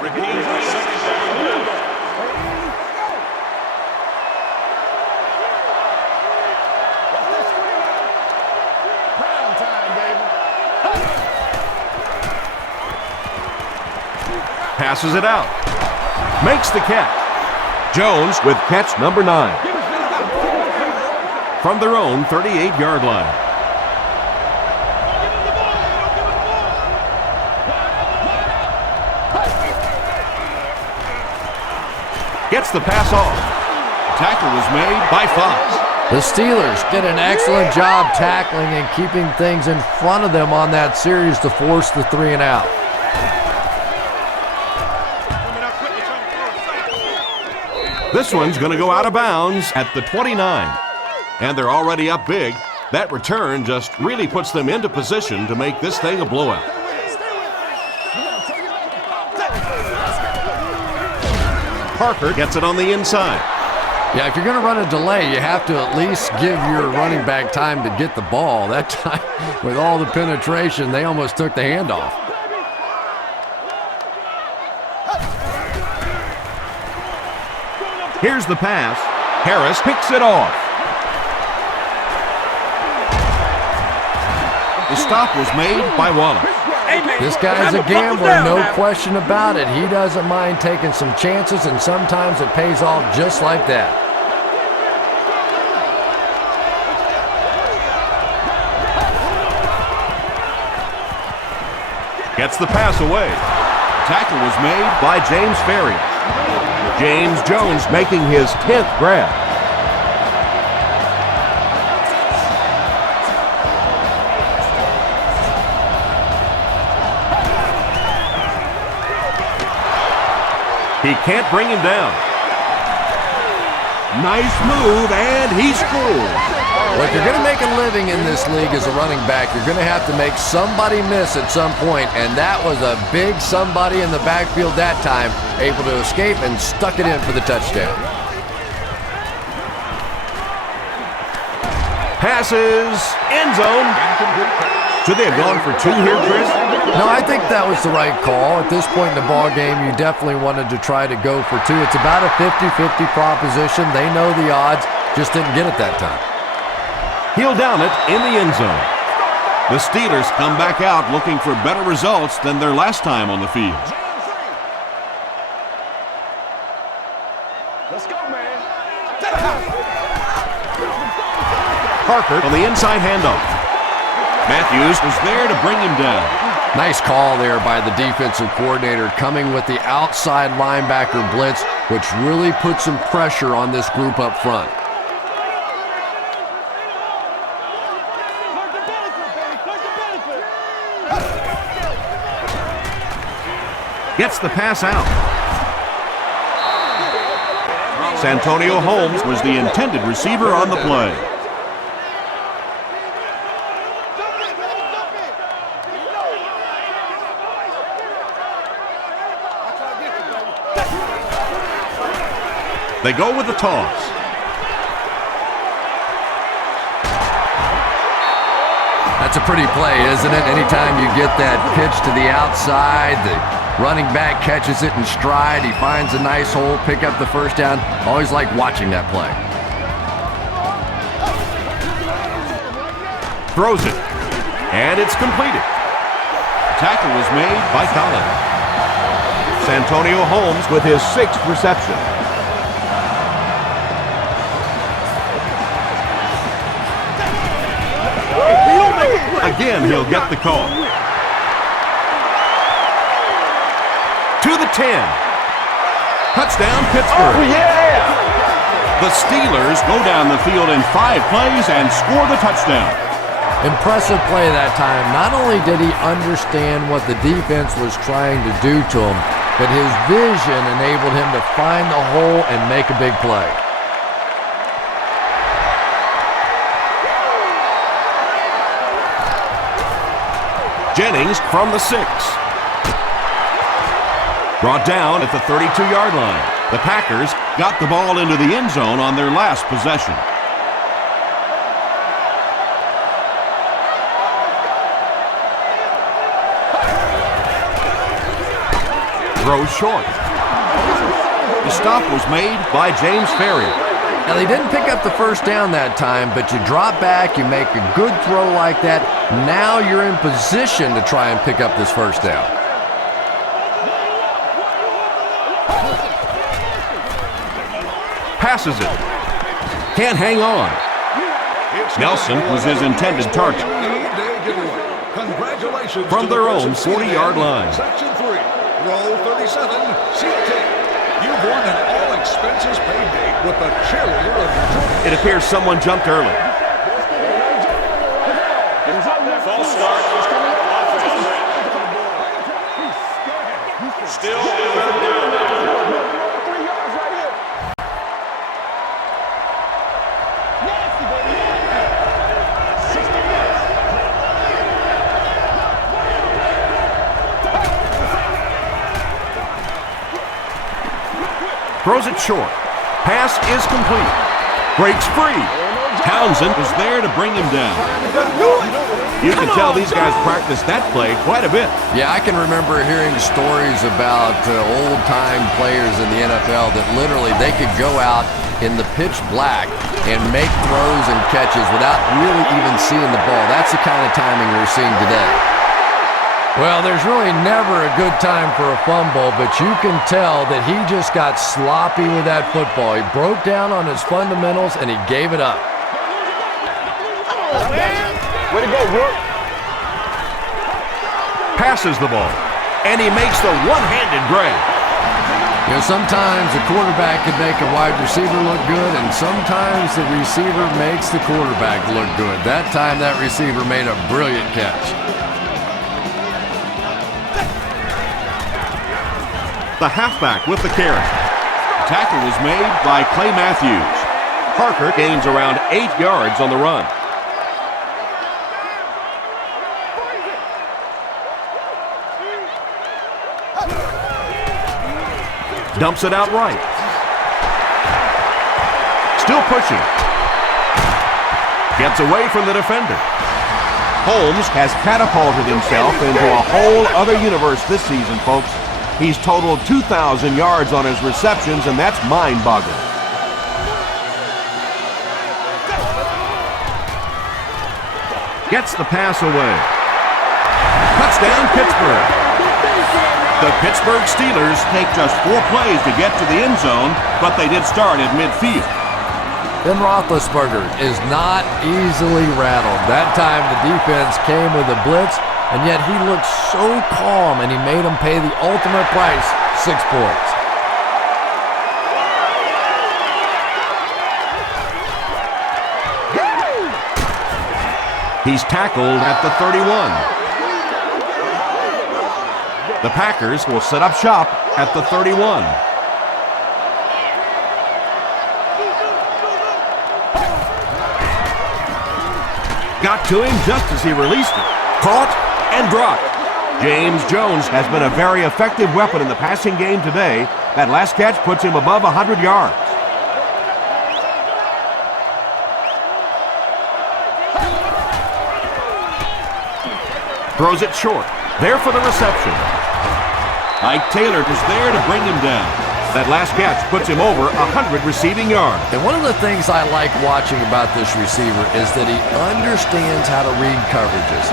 Repeat on second down. Passes it out. Makes the catch. Jones with catch number 9. From their own 38-yard line. Gets the pass off. Tackle was made by Fox. The Steelers did an excellent job tackling and keeping things in front of them on that series to force the 3 and out. This one's going to go out of bounds at the 29. And they're already up big. That return just really puts them into position to make this thing a blowout. Parker gets it on the inside. Yeah, if you're going to run a delay, you have to at least give your running back time to get the ball. That time, with all the penetration, they almost took the handoff. Here's the pass. Harris picks it off. The stop was made by Wallace. This guy's a gambler, no question about it. He doesn't mind taking some chances, and sometimes it pays off just like that. Gets the pass away. Tackle was made By James Ferry. James Jones making his 10th grab. He can't bring him down. nice move, and he scored. Well, if you're going to make a living in this league as a running back, you're going to have to make somebody miss at some point, and that was a big somebody in the backfield that time, able to escape and stuck it in for the touchdown. Passes, end zone. Should they have gone for two here, Chris? No, I think that was the right call. At this point in the ball game, you definitely wanted to try to go for two. It's about a 50-50 proposition. They know the odds, just didn't get it that time. He'll down it in the end zone. The Steelers come back out looking for better results than their last time on the field. Let's go, man. Parker on the inside handoff. Matthews was there to bring him down. Nice call there by the defensive coordinator, coming with the outside linebacker blitz, which really put some pressure on this group up front. Gets the pass out. Santonio Holmes Was the intended receiver on the play. They go with the toss. That's a pretty play, isn't it? Anytime you get that pitch to the outside, the running back catches it in stride, he finds a nice hole, pick up the first down. Always like watching that play. Throws it. And it's completed. Tackle was made by Collins. Santonio Holmes with his 6th reception. Again, he'll get the call. To the 10. Touchdown, Pittsburgh. Oh, yeah! The Steelers go down the field in 5 plays and score the touchdown. Impressive play that time. Not only did he understand what the defense was trying to do to him, but his vision enabled him to find the hole and make a big play. Jennings from the 6. Brought down at the 32-yard line. The Packers got the ball into the end zone on their last possession. Throws short. The stop was made by James Ferrier. Now, they didn't pick up the first down that time, but you drop back, you make a good throw like that. Now you're in position to try and pick up this first down. Passes it. Can't hang on. Nelson was his intended target. Congratulations from their own 40-yard line. Section 3, row 37, seat 10. You've won an all-expenses-paid date with the cheerleader of your choice. It appears someone jumped early. False start. Still third down. Throws it short. Pass is complete. Breaks free. Townsend was there to bring him down. You can tell these guys practice that play quite a bit. Yeah, I can remember hearing stories about old-time players in the NFL that literally they could go out in the pitch black and make throws and catches without really even seeing the ball. That's the kind of timing we're seeing today. Well, there's really never a good time for a fumble, but you can tell that he just got sloppy with that football. He broke down on his fundamentals, and he gave it up. Way to go, Rook. Passes the ball, and he makes the one-handed grab. You know, sometimes the quarterback can make a wide receiver look good, and sometimes the receiver makes the quarterback look good. That time, that receiver made a brilliant catch. The halfback with the carry. Tackle was made by Clay Matthews. Parker gains around 8 yards on the run. Dumps it out right. Still pushing. Gets away from the defender. Holmes has catapulted himself into a whole other universe this season, folks. He's totaled 2,000 yards on his receptions, and that's mind-boggling. Gets the pass away. Touchdown, Pittsburgh. The Pittsburgh Steelers take just 4 plays to get to the end zone, but they did start at midfield. Ben Roethlisberger is not easily rattled. That time the defense came with a blitz, and yet he looked so calm, and he made them pay the ultimate price, 6 points. He's tackled at the 31. The Packers will set up shop at the 31. Got to him just as he released it. Caught and dropped. James Jones has been a very effective weapon in the passing game today. That last catch puts him above 100 yards. Throws it short. There for the reception. Ike Taylor is there to bring him down. That last catch puts him over 100 receiving yards. And one of the things I like watching about this receiver is that he understands how to read coverages.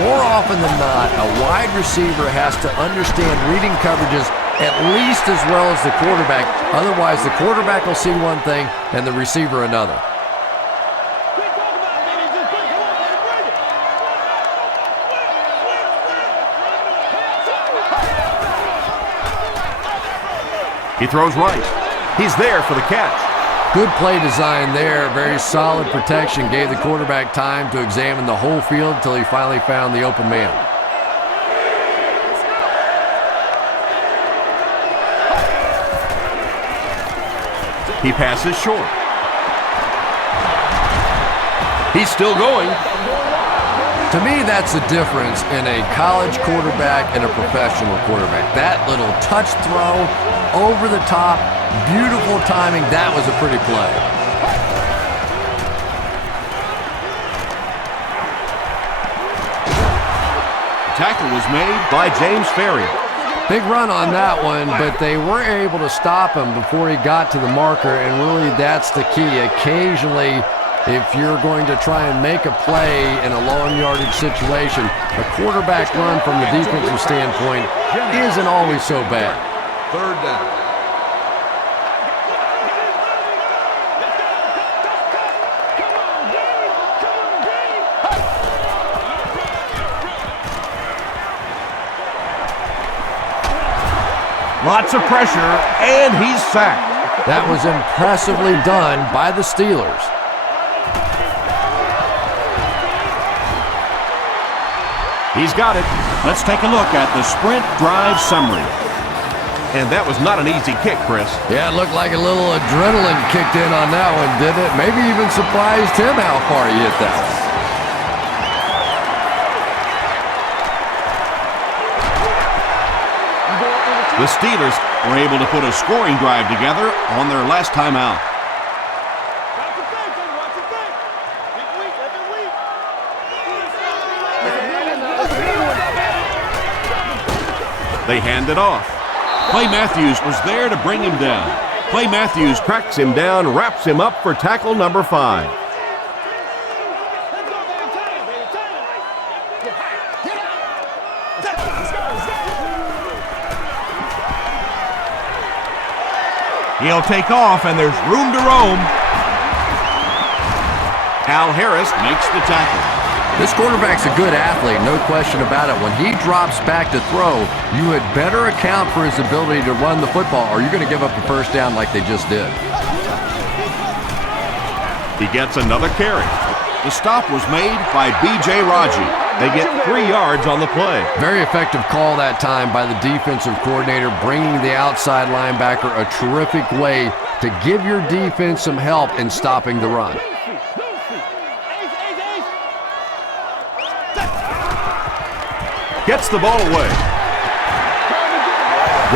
More often than not, a wide receiver has to understand reading coverages at least as well as the quarterback. Otherwise, the quarterback will see one thing and the receiver another. He throws right. He's there for the catch. Good play design there. Very solid protection. Gave the quarterback time to examine the whole field until he finally found the open man. He passes short. He's still going. To me, that's the difference in a college quarterback and a professional quarterback. That little touch throw, over the top, beautiful timing. That was a pretty play. Tackle was made by James Ferrier. Big run on that one, but they weren't able to stop him before he got to the marker, and really that's the key. Occasionally, if you're going to try and make a play in a long yardage situation, a quarterback run from the defensive standpoint isn't always so bad. Third down. Lots of pressure, and he's sacked. That was impressively done by the Steelers. He's got it. Let's take a look at the sprint drive summary. And that was not an easy kick, Chris. Yeah, it looked like a little adrenaline kicked in on that one, didn't it? Maybe even surprised him how far he hit that one. The Steelers were able to put a scoring drive together on their last time out. They hand it off. Clay Matthews was there to bring him down. Clay Matthews tracks him down, wraps him up for tackle number 5. He'll take off, and there's room to roam. Al Harris makes the tackle. This quarterback's a good athlete, no question about it. When he drops back to throw, you had better account for his ability to run the football, or you're going to give up a first down like they just did. He gets another carry. The stop was made by B.J. Raji. They get 3 yards on the play. Very effective call that time by the defensive coordinator, bringing the outside linebacker, a terrific way to give your defense some help in stopping the run. Gets the ball away.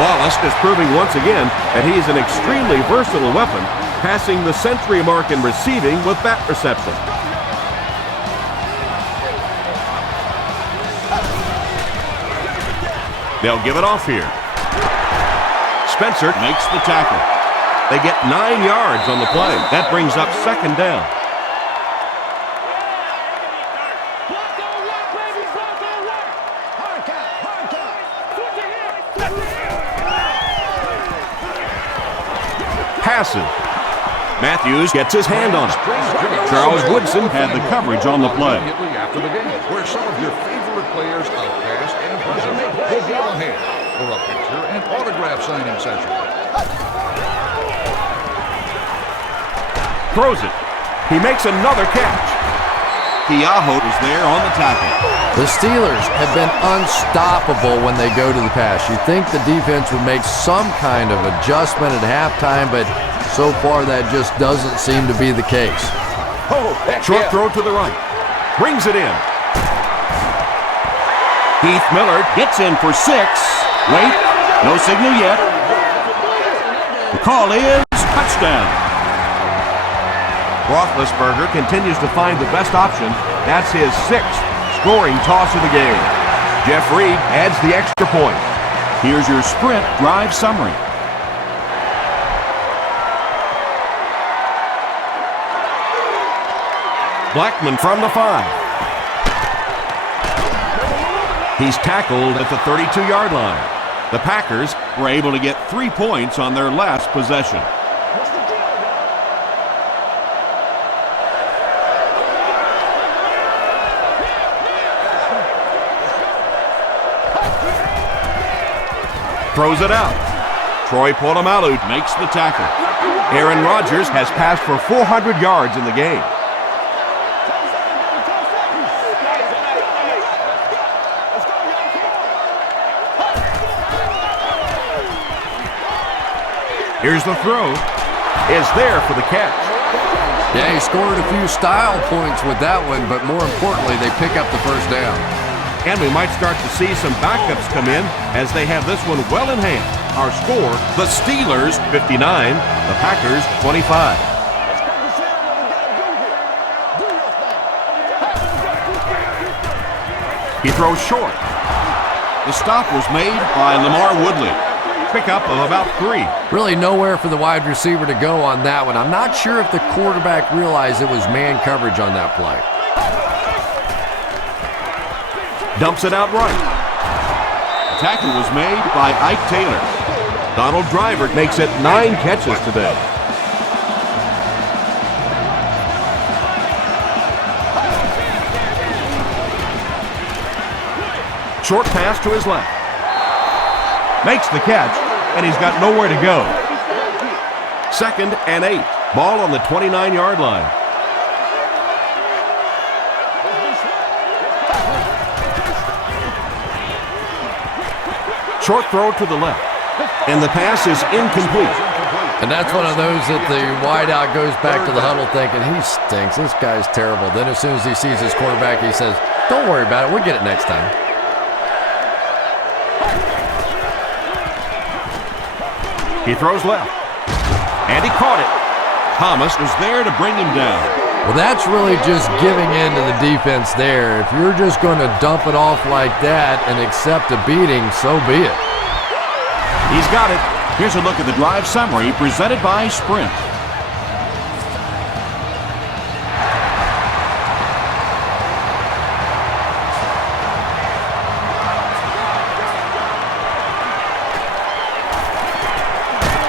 Wallace is proving once again that he is an extremely versatile weapon, passing the century mark in receiving with bat reception. They'll give it off here. Spencer Makes the tackle. They get 9 yards on the play. That brings up second down. Passes. Matthews gets his hand on it. Charles Woodson had the coverage on the play. After the game, where some of your favorite players of past and present will be on hand for a picture and autograph signing session. Throws it. He makes another catch. Keaho is there on the tackle. The Steelers have been unstoppable when they go to the pass. You'd think the defense would make some kind of adjustment at halftime, but so far that just doesn't seem to be the case. Short throw to the right. Brings it in. Heath Miller gets in for 6. Wait, no signal yet. The call is touchdown. Roethlisberger continues to find the best option. That's his 6th scoring toss of the game. Jeff Reed adds the extra point. Here's your sprint drive summary. Blackman from the 5. He's tackled at the 32-yard line. The Packers Were able to get 3 points on their last possession. throws it out. Troy Polamalu Makes the tackle. Aaron Rodgers has passed for 400 yards in the game. Here's the throw. Is there for the catch. Yeah, he scored a few style points with that one, but more importantly, they pick up the first down. And we might start to see some backups come in as they have this one well in hand. Our score, the Steelers 59, the Packers 25. He throws short. The stop was made by Lamar Woodley. Pickup of about 3. Really nowhere for the wide receiver to go on that one. I'm not sure if the quarterback realized it was man coverage on that play. Dumps it out right. Tackle was made by Ike Taylor. Donald Driver makes it 9 catches today. Short pass to his left. Makes the catch, and he's got nowhere to go. 2nd and 8. Ball on the 29-yard line. Short throw to the left, and the pass is incomplete. And that's one of those that the wideout goes back to the huddle thinking, he stinks, this guy's terrible. Then as soon as he sees his quarterback, he says, don't worry about it, we'll get it next time. He throws left, and he caught it. Thomas was there to bring him down. Well, that's really just giving in to the defense there. If you're just going to dump it off like that and accept a beating, so be it. He's got it. Here's a look at the drive summary presented by Sprint.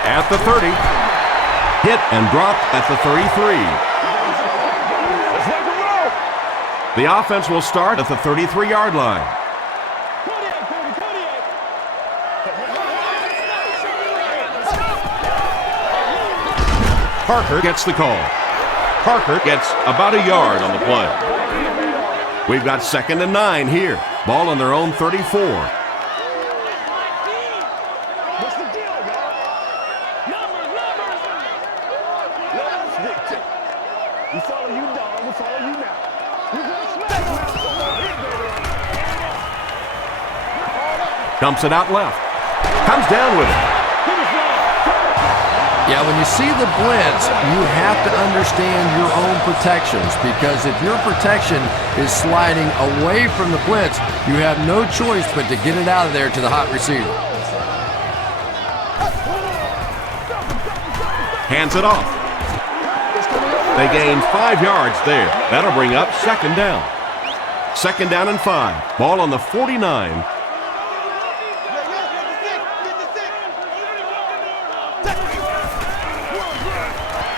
At the 30, hit and dropped at the 33. The offense will start at the 33-yard line. Parker gets the call. Parker gets about a yard on the play. We've got 2nd and 9 here. Ball on their own 34. We follow you, dog. We follow you now. Dumps it out left. Comes down with it. Yeah, when you see the blitz, you have to understand your own protections, because if your protection is sliding away from the blitz, you have no choice but to get it out of there to the hot receiver. Hands it off. They gain 5 yards there. That'll bring up 2nd down. 2nd down and 5. Ball on the 49.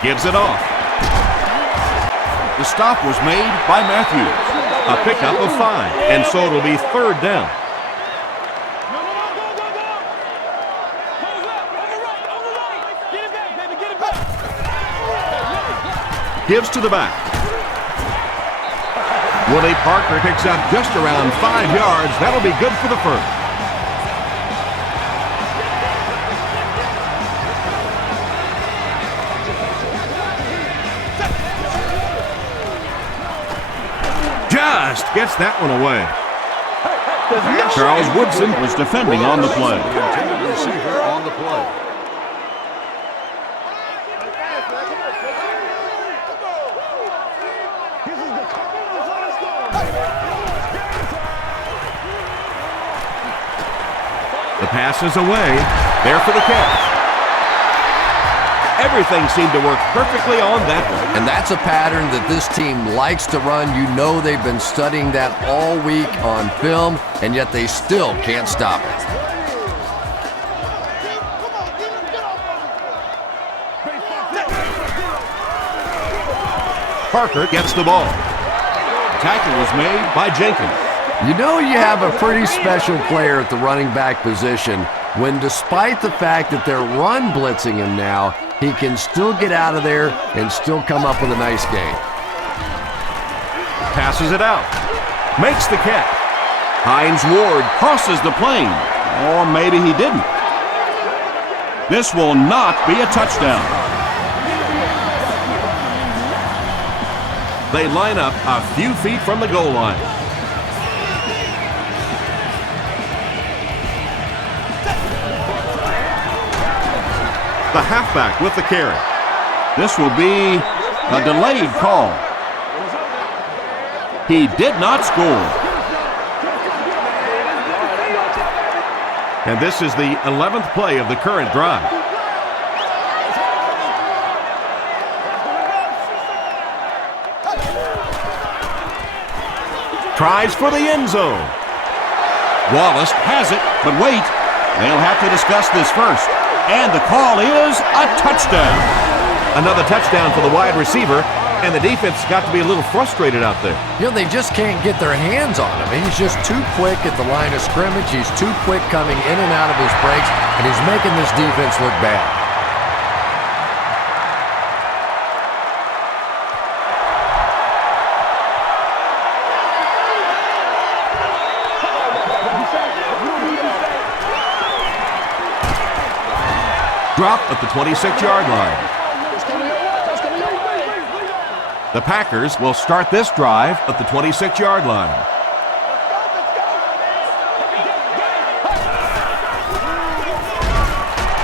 Gives it off. The stop was made by Matthews. A pickup of 5, and so it'll be 3rd down. Gives to the back. Willie Parker picks up just around 5 yards. That'll be good for the first. Just gets that one away. Charles Woodson was defending on the play. Intended receiver on the play. The pass is away. There for the catch. Everything seemed to work perfectly on that one. And that's a pattern that this team likes to run. You know they've been studying that all week on film, and yet they still can't stop it. Parker gets the ball. Tackle was made by Jenkins. You know you have a pretty special player at the running back position when, despite the fact that they're run blitzing him now, he can still get out of there and still come up with a nice gain. Passes it out. Makes the catch. Hines Ward crosses the plane. Or maybe he didn't. This will not be a touchdown. They line up a few feet from the goal line. The halfback with the carry. This will be a delayed call. He did not score. And this is the 11th play of the current drive. Tries for the end zone. Wallace has it, but wait. They'll have to discuss this first. And the call is a touchdown. Another touchdown for the wide receiver, and the defense got to be a little frustrated out there. You know, they just can't get their hands on him. He's just too quick at the line of scrimmage. He's too quick coming in and out of his breaks, and he's making this defense look bad. Dropped at the 26-yard line. The Packers will start this drive at the 26-yard line.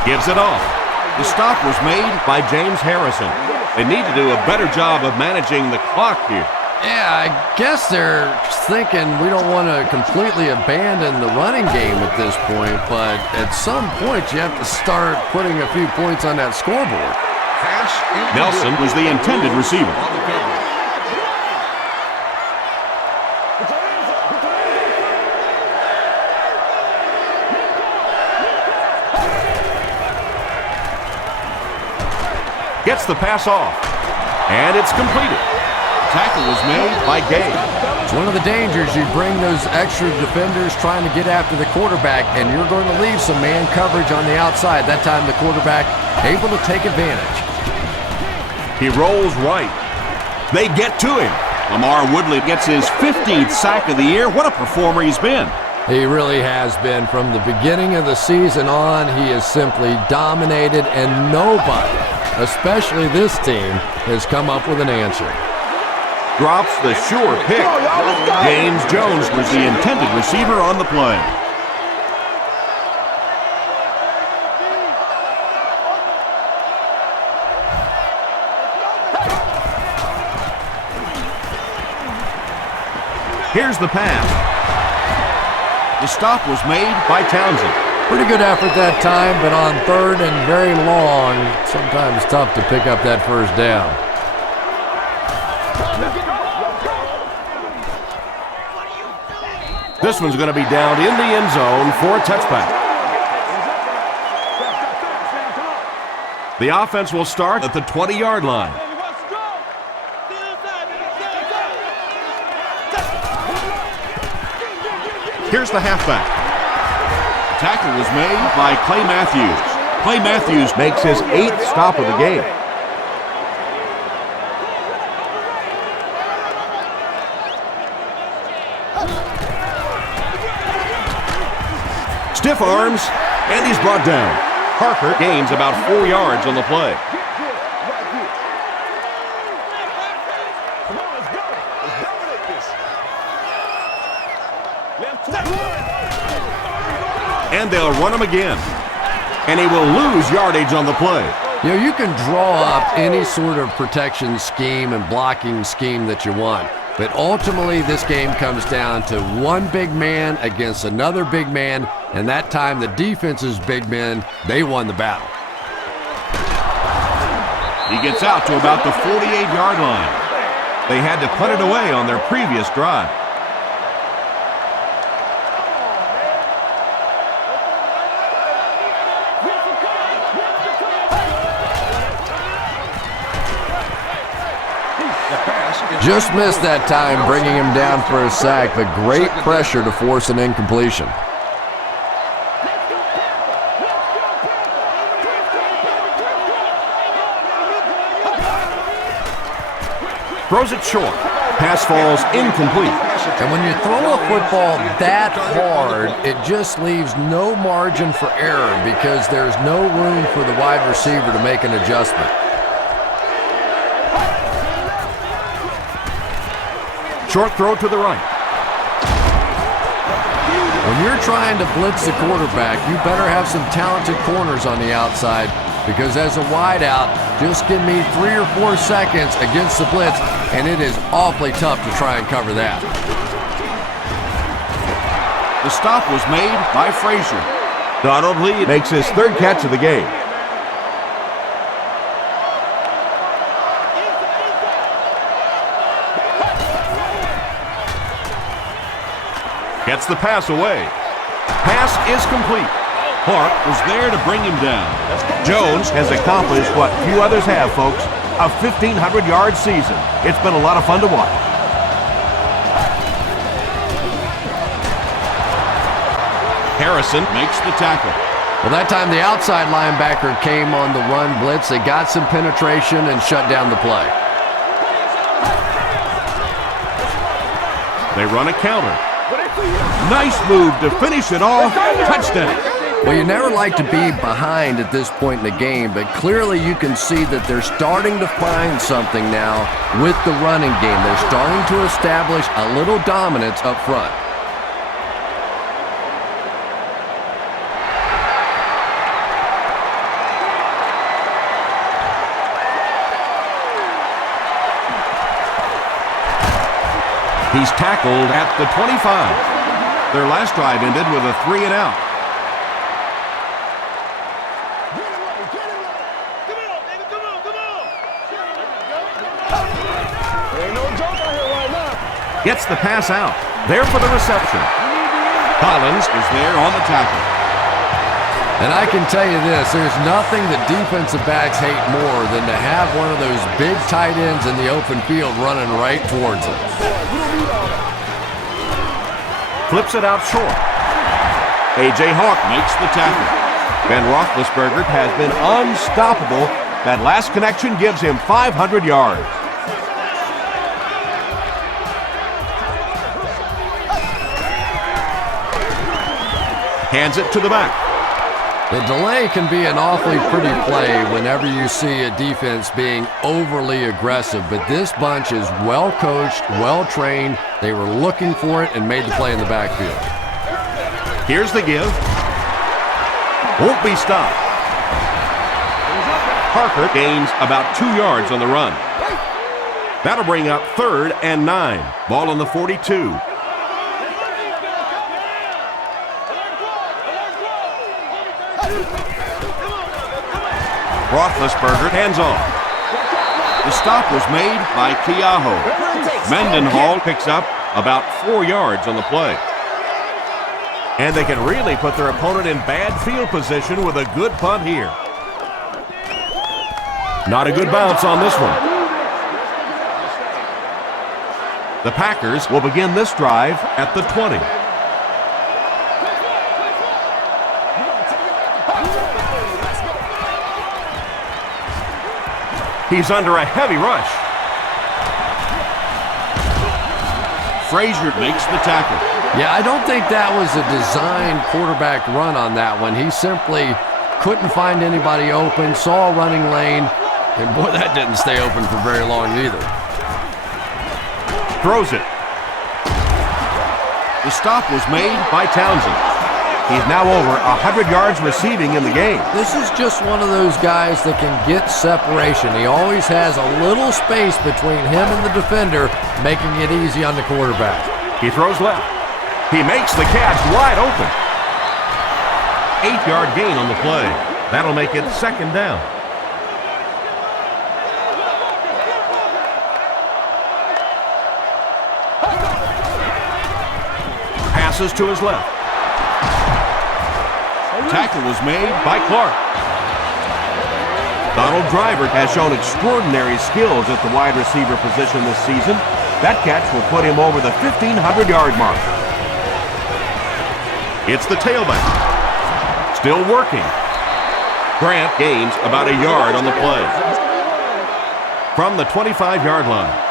Gives it off. The stop was made by James Harrison. They need to do a better job of managing the clock here. Yeah, I guess they're thinking we don't want to completely abandon the running game at this point, but at some point you have to start putting a few points on that scoreboard. Nelson was the intended receiver. Gets the pass off, and it's completed. Tackle was made by Gay. It's one of the dangers. You bring those extra defenders trying to get after the quarterback, and you're going to leave some man coverage on the outside. That time the quarterback able to take advantage. He rolls right. They get to him. Lamar Woodley gets his 15th sack of the year. What a performer he's been. He really has been. From the beginning of the season on, he has simply dominated, and nobody, especially this team, has come up with an answer. Drops the sure pick. James Jones was the intended receiver on the play. Here's the pass. The stop was made by Townsend. Pretty good effort that time, but on third and very long, sometimes tough to pick up that first down. This one's going to be down in the end zone for a touchback. The offense will start at the 20-yard line. Here's the halfback. Tackle was made by Clay Matthews. Clay Matthews Makes his 8th stop of the game. stiff arms, and he's brought down. Parker gains about 4 yards on the play. And they'll run him again. And he will lose yardage on the play. You know, you can draw up any sort of protection scheme and blocking scheme that you want. But ultimately, this game comes down to one big man against another big man. And that time, the defense's big men, they won the battle. He gets out to about the 48-yard line. They had to put it away on their previous drive. Just missed that time, bringing him down for a sack, but great pressure to force an incompletion. Throws it short. Pass falls incomplete. And when you throw a football that hard, it just leaves no margin for error because there's no room for the wide receiver to make an adjustment. Short throw to the right. When you're trying to blitz the quarterback, you better have some talented corners on the outside because as a wideout, just give me 3 or 4 seconds against the blitz, and it is awfully tough to try and cover that. The stop was made by Frazier. Donald Lee makes his third catch of the game. Gets the pass away. Pass is complete. Clark was there to bring him down. Jones has accomplished what few others have, folks. A 1,500-yard season. It's been a lot of fun to watch. Harrison makes the tackle. Well, that time the outside linebacker came on the run blitz. They got some penetration and shut down the play. They run a counter. Nice move to finish it off. Touchdown. Well, you never like to be behind at this point in the game, but clearly you can see that they're starting to find something now with the running game. They're starting to establish a little dominance up front. He's tackled at the 25. Their last drive ended with a 3 and out. Gets the pass out. There for the reception. Collins is there on the tackle. And I can tell you this, there's nothing that defensive backs hate more than to have one of those big tight ends in the open field running right towards them. Flips it out short. A.J. Hawk makes the tackle. Ben Roethlisberger has been unstoppable. That last connection gives him 500 yards. Hands it to the back. The delay can be an awfully pretty play whenever you see a defense being overly aggressive, but this bunch is well coached, well trained. They were looking for it and made the play in the backfield. Here's the give. Won't be stopped. Parker gains about 2 yards on the run. That'll bring up 3rd and 9. Ball on the 42. Roethlisberger hands off. The stop was made by Keaho. Mendenhall picks up about 4 yards on the play. And they can really put their opponent in bad field position with a good punt here. Not a good bounce on this one. The Packers will begin this drive at the 20. He's under a heavy rush. Frazier makes the tackle. Yeah, I don't think that was a designed quarterback run on that one. He simply couldn't find anybody open, saw a running lane, and boy, that didn't stay open for very long either. Throws it. The stop was made by Townsend. He's now over 100 yards receiving in the game. This is just one of those guys that can get separation. He always has a little space between him and the defender, making it easy on the quarterback. He throws left. He makes the catch wide open. 8-yard gain on the play. That'll make it 2nd down. Passes to his left. Tackle was made by Clark. Donald Driver has shown extraordinary skills at the wide receiver position this season. That catch will put him over the 1,500-yard mark. It's the tailback. Still working. Grant gains about a yard on the play. From the 25-yard line.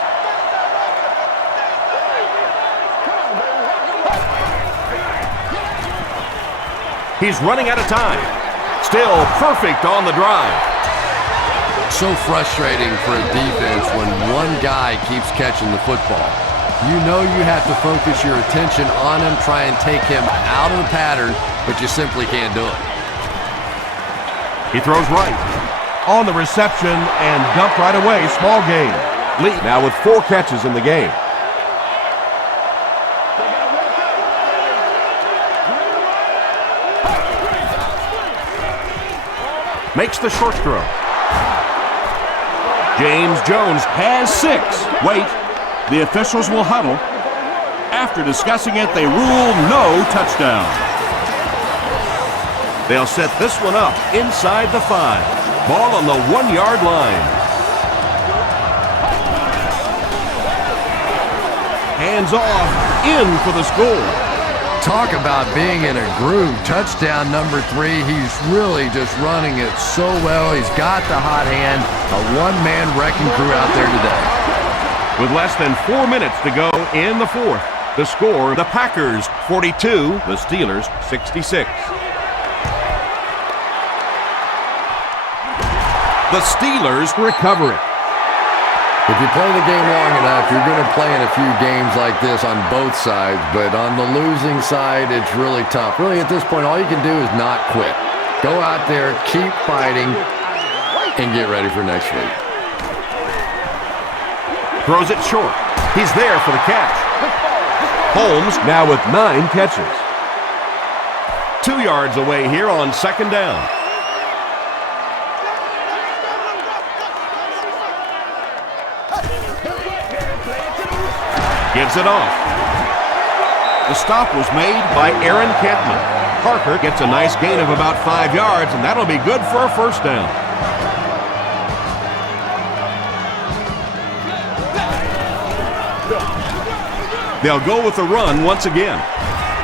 He's running out of time. Still perfect on the drive. So frustrating for a defense when one guy keeps catching the football. You know you have to focus your attention on him, try and take him out of the pattern, but you simply can't do it. He throws right. On the reception and dumped right away. Small gain. Lee now with 4 catches in the game. makes the short throw. James Jones has 6. Wait, the officials will huddle. After discussing it, they rule no touchdown. They'll set this one up inside the 5. Ball on the 1-yard line. Hands off, in for the score. Talk about being in a groove. Touchdown number 3. He's really just running it so well. He's got the hot hand. A one-man wrecking crew out there today. With less than 4 minutes to go in the 4th, the score, the Packers 42, the Steelers 66. The Steelers recover it. If you play the game long enough, you're going to play in a few games like this on both sides, but on the losing side, it's really tough. Really, at this point, all you can do is not quit. Go out there, keep fighting, and get ready for next week. Throws it short. He's there for the catch. Holmes now with 9 catches. 2 yards away here on 2nd down. Gives it off. The stop was made by Aaron Kentman. Parker gets a nice gain of about 5 yards, and that'll be good for a 1st down. They'll go with the run once again.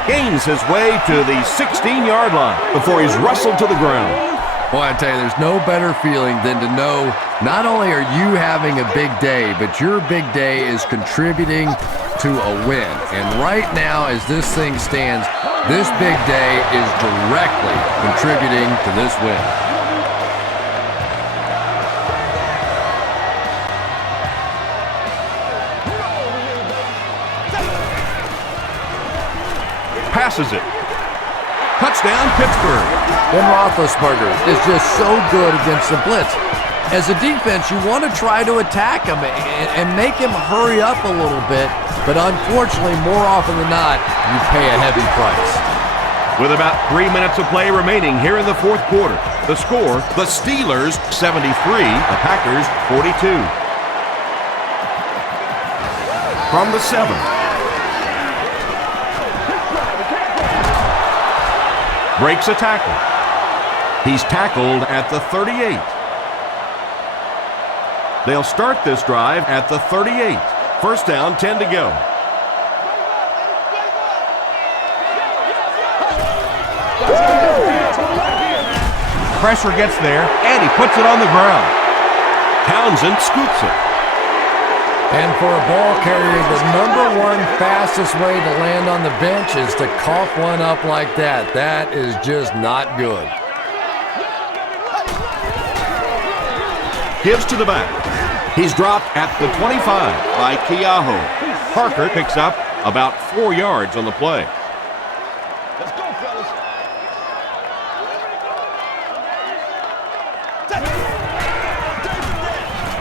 Gains his way to the 16-yard line before he's wrestled to the ground. Boy, I tell you, there's no better feeling than to know not only are you having a big day, but your big day is contributing to a win. And right now, as this thing stands, this big day is directly contributing to this win. Passes it. Touchdown, Pittsburgh. Ben Roethlisberger is just so good against the blitz. As a defense, you want to try to attack him and make him hurry up a little bit, but unfortunately, more often than not, you pay a heavy price. With about 3 minutes of play remaining here in the 4th quarter, the score, the Steelers 73, the Packers 42. From the 7. Breaks a tackle. He's tackled at the 38. They'll start this drive at the 38. 1st down, 10 to go. Pressure gets there, and he puts it on the ground. Townsend scoops it. And for a ball carrier, the number 1 fastest way to land on the bench is to cough one up like that. That is just not good. Gives to the back. He's dropped at the 25 by Keaho. Parker picks up about 4 yards on the play. Let's go, fellas.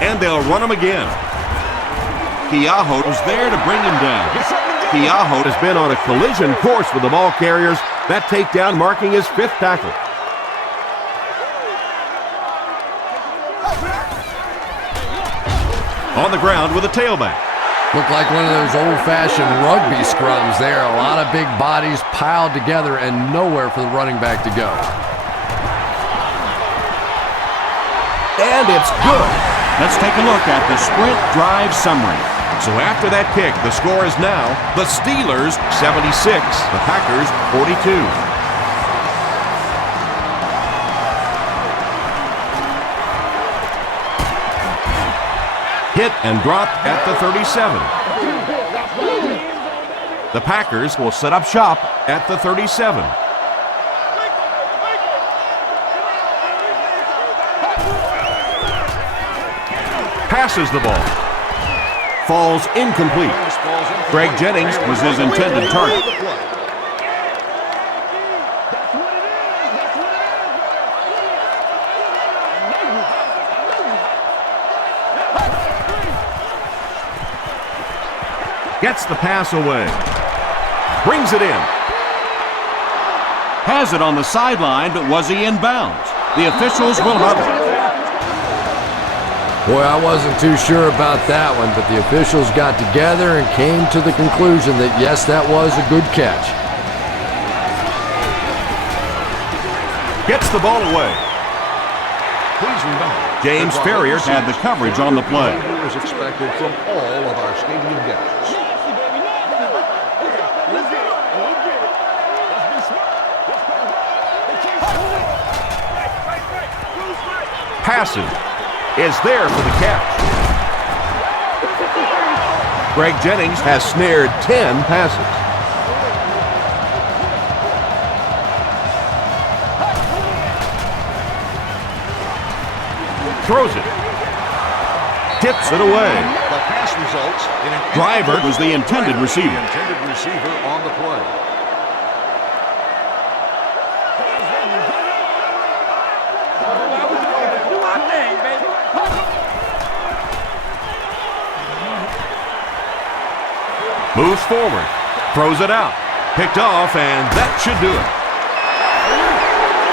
And they'll run him again. Keaho was there to bring him down. Keaho has been on a collision course with the ball carriers. That takedown marking his 5th tackle. On the ground with a tailback. Looked like one of those old-fashioned rugby scrums there. A lot of big bodies piled together and nowhere for the running back to go. And it's good. Let's take a look at the sprint drive summary. So after that kick, the score is now the Steelers 76, the Packers 42. Hit and dropped at the 37. The Packers will set up shop at the 37. Passes the ball. Falls incomplete. Greg Jennings was his intended target. Gets the pass away. Brings it in. Has it on the sideline, but was he in bounds? The officials will hug it. Boy, I wasn't too sure about that one, but the officials got together and came to the conclusion that, yes, that was a good catch. Gets the ball away. Please remember, James Ferrier had the coverage on the play. is expected from all of our stadium guests. Passes is there for the catch. Greg Jennings has snared 10 passes. Throws it. Tips it away. The pass results in an Driver was the intended receiver. The intended receiver on the play. Moves forward. Throws it out. Picked off, and that should do it.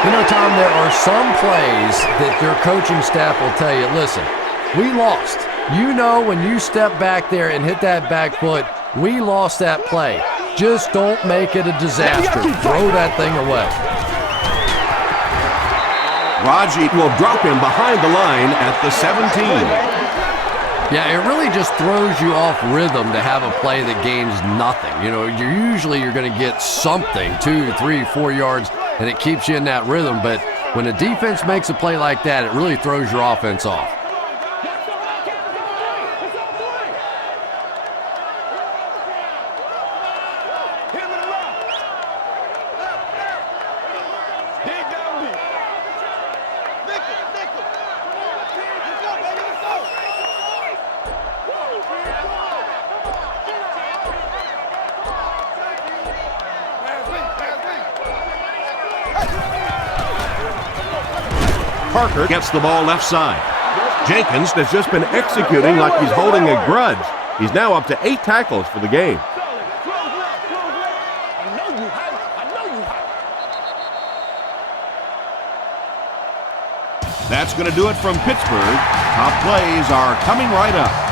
You know, Tom, there are some plays that your coaching staff will tell you, listen, we lost. You know when you step back there and hit that back foot, we lost that play. Just don't make it a disaster. Throw that thing away. Raji will drop him behind the line at the 17. Yeah, it really just throws you off rhythm to have a play that gains nothing. You know, you're going to get something, 2, 3, 4 yards, and it keeps you in that rhythm. But when a defense makes a play like that, it really throws your offense off. Parker gets the ball left side. Jenkins has just been executing like he's holding a grudge. He's now up to 8 tackles for the game. That's going to do it from Pittsburgh. Top plays are coming right up.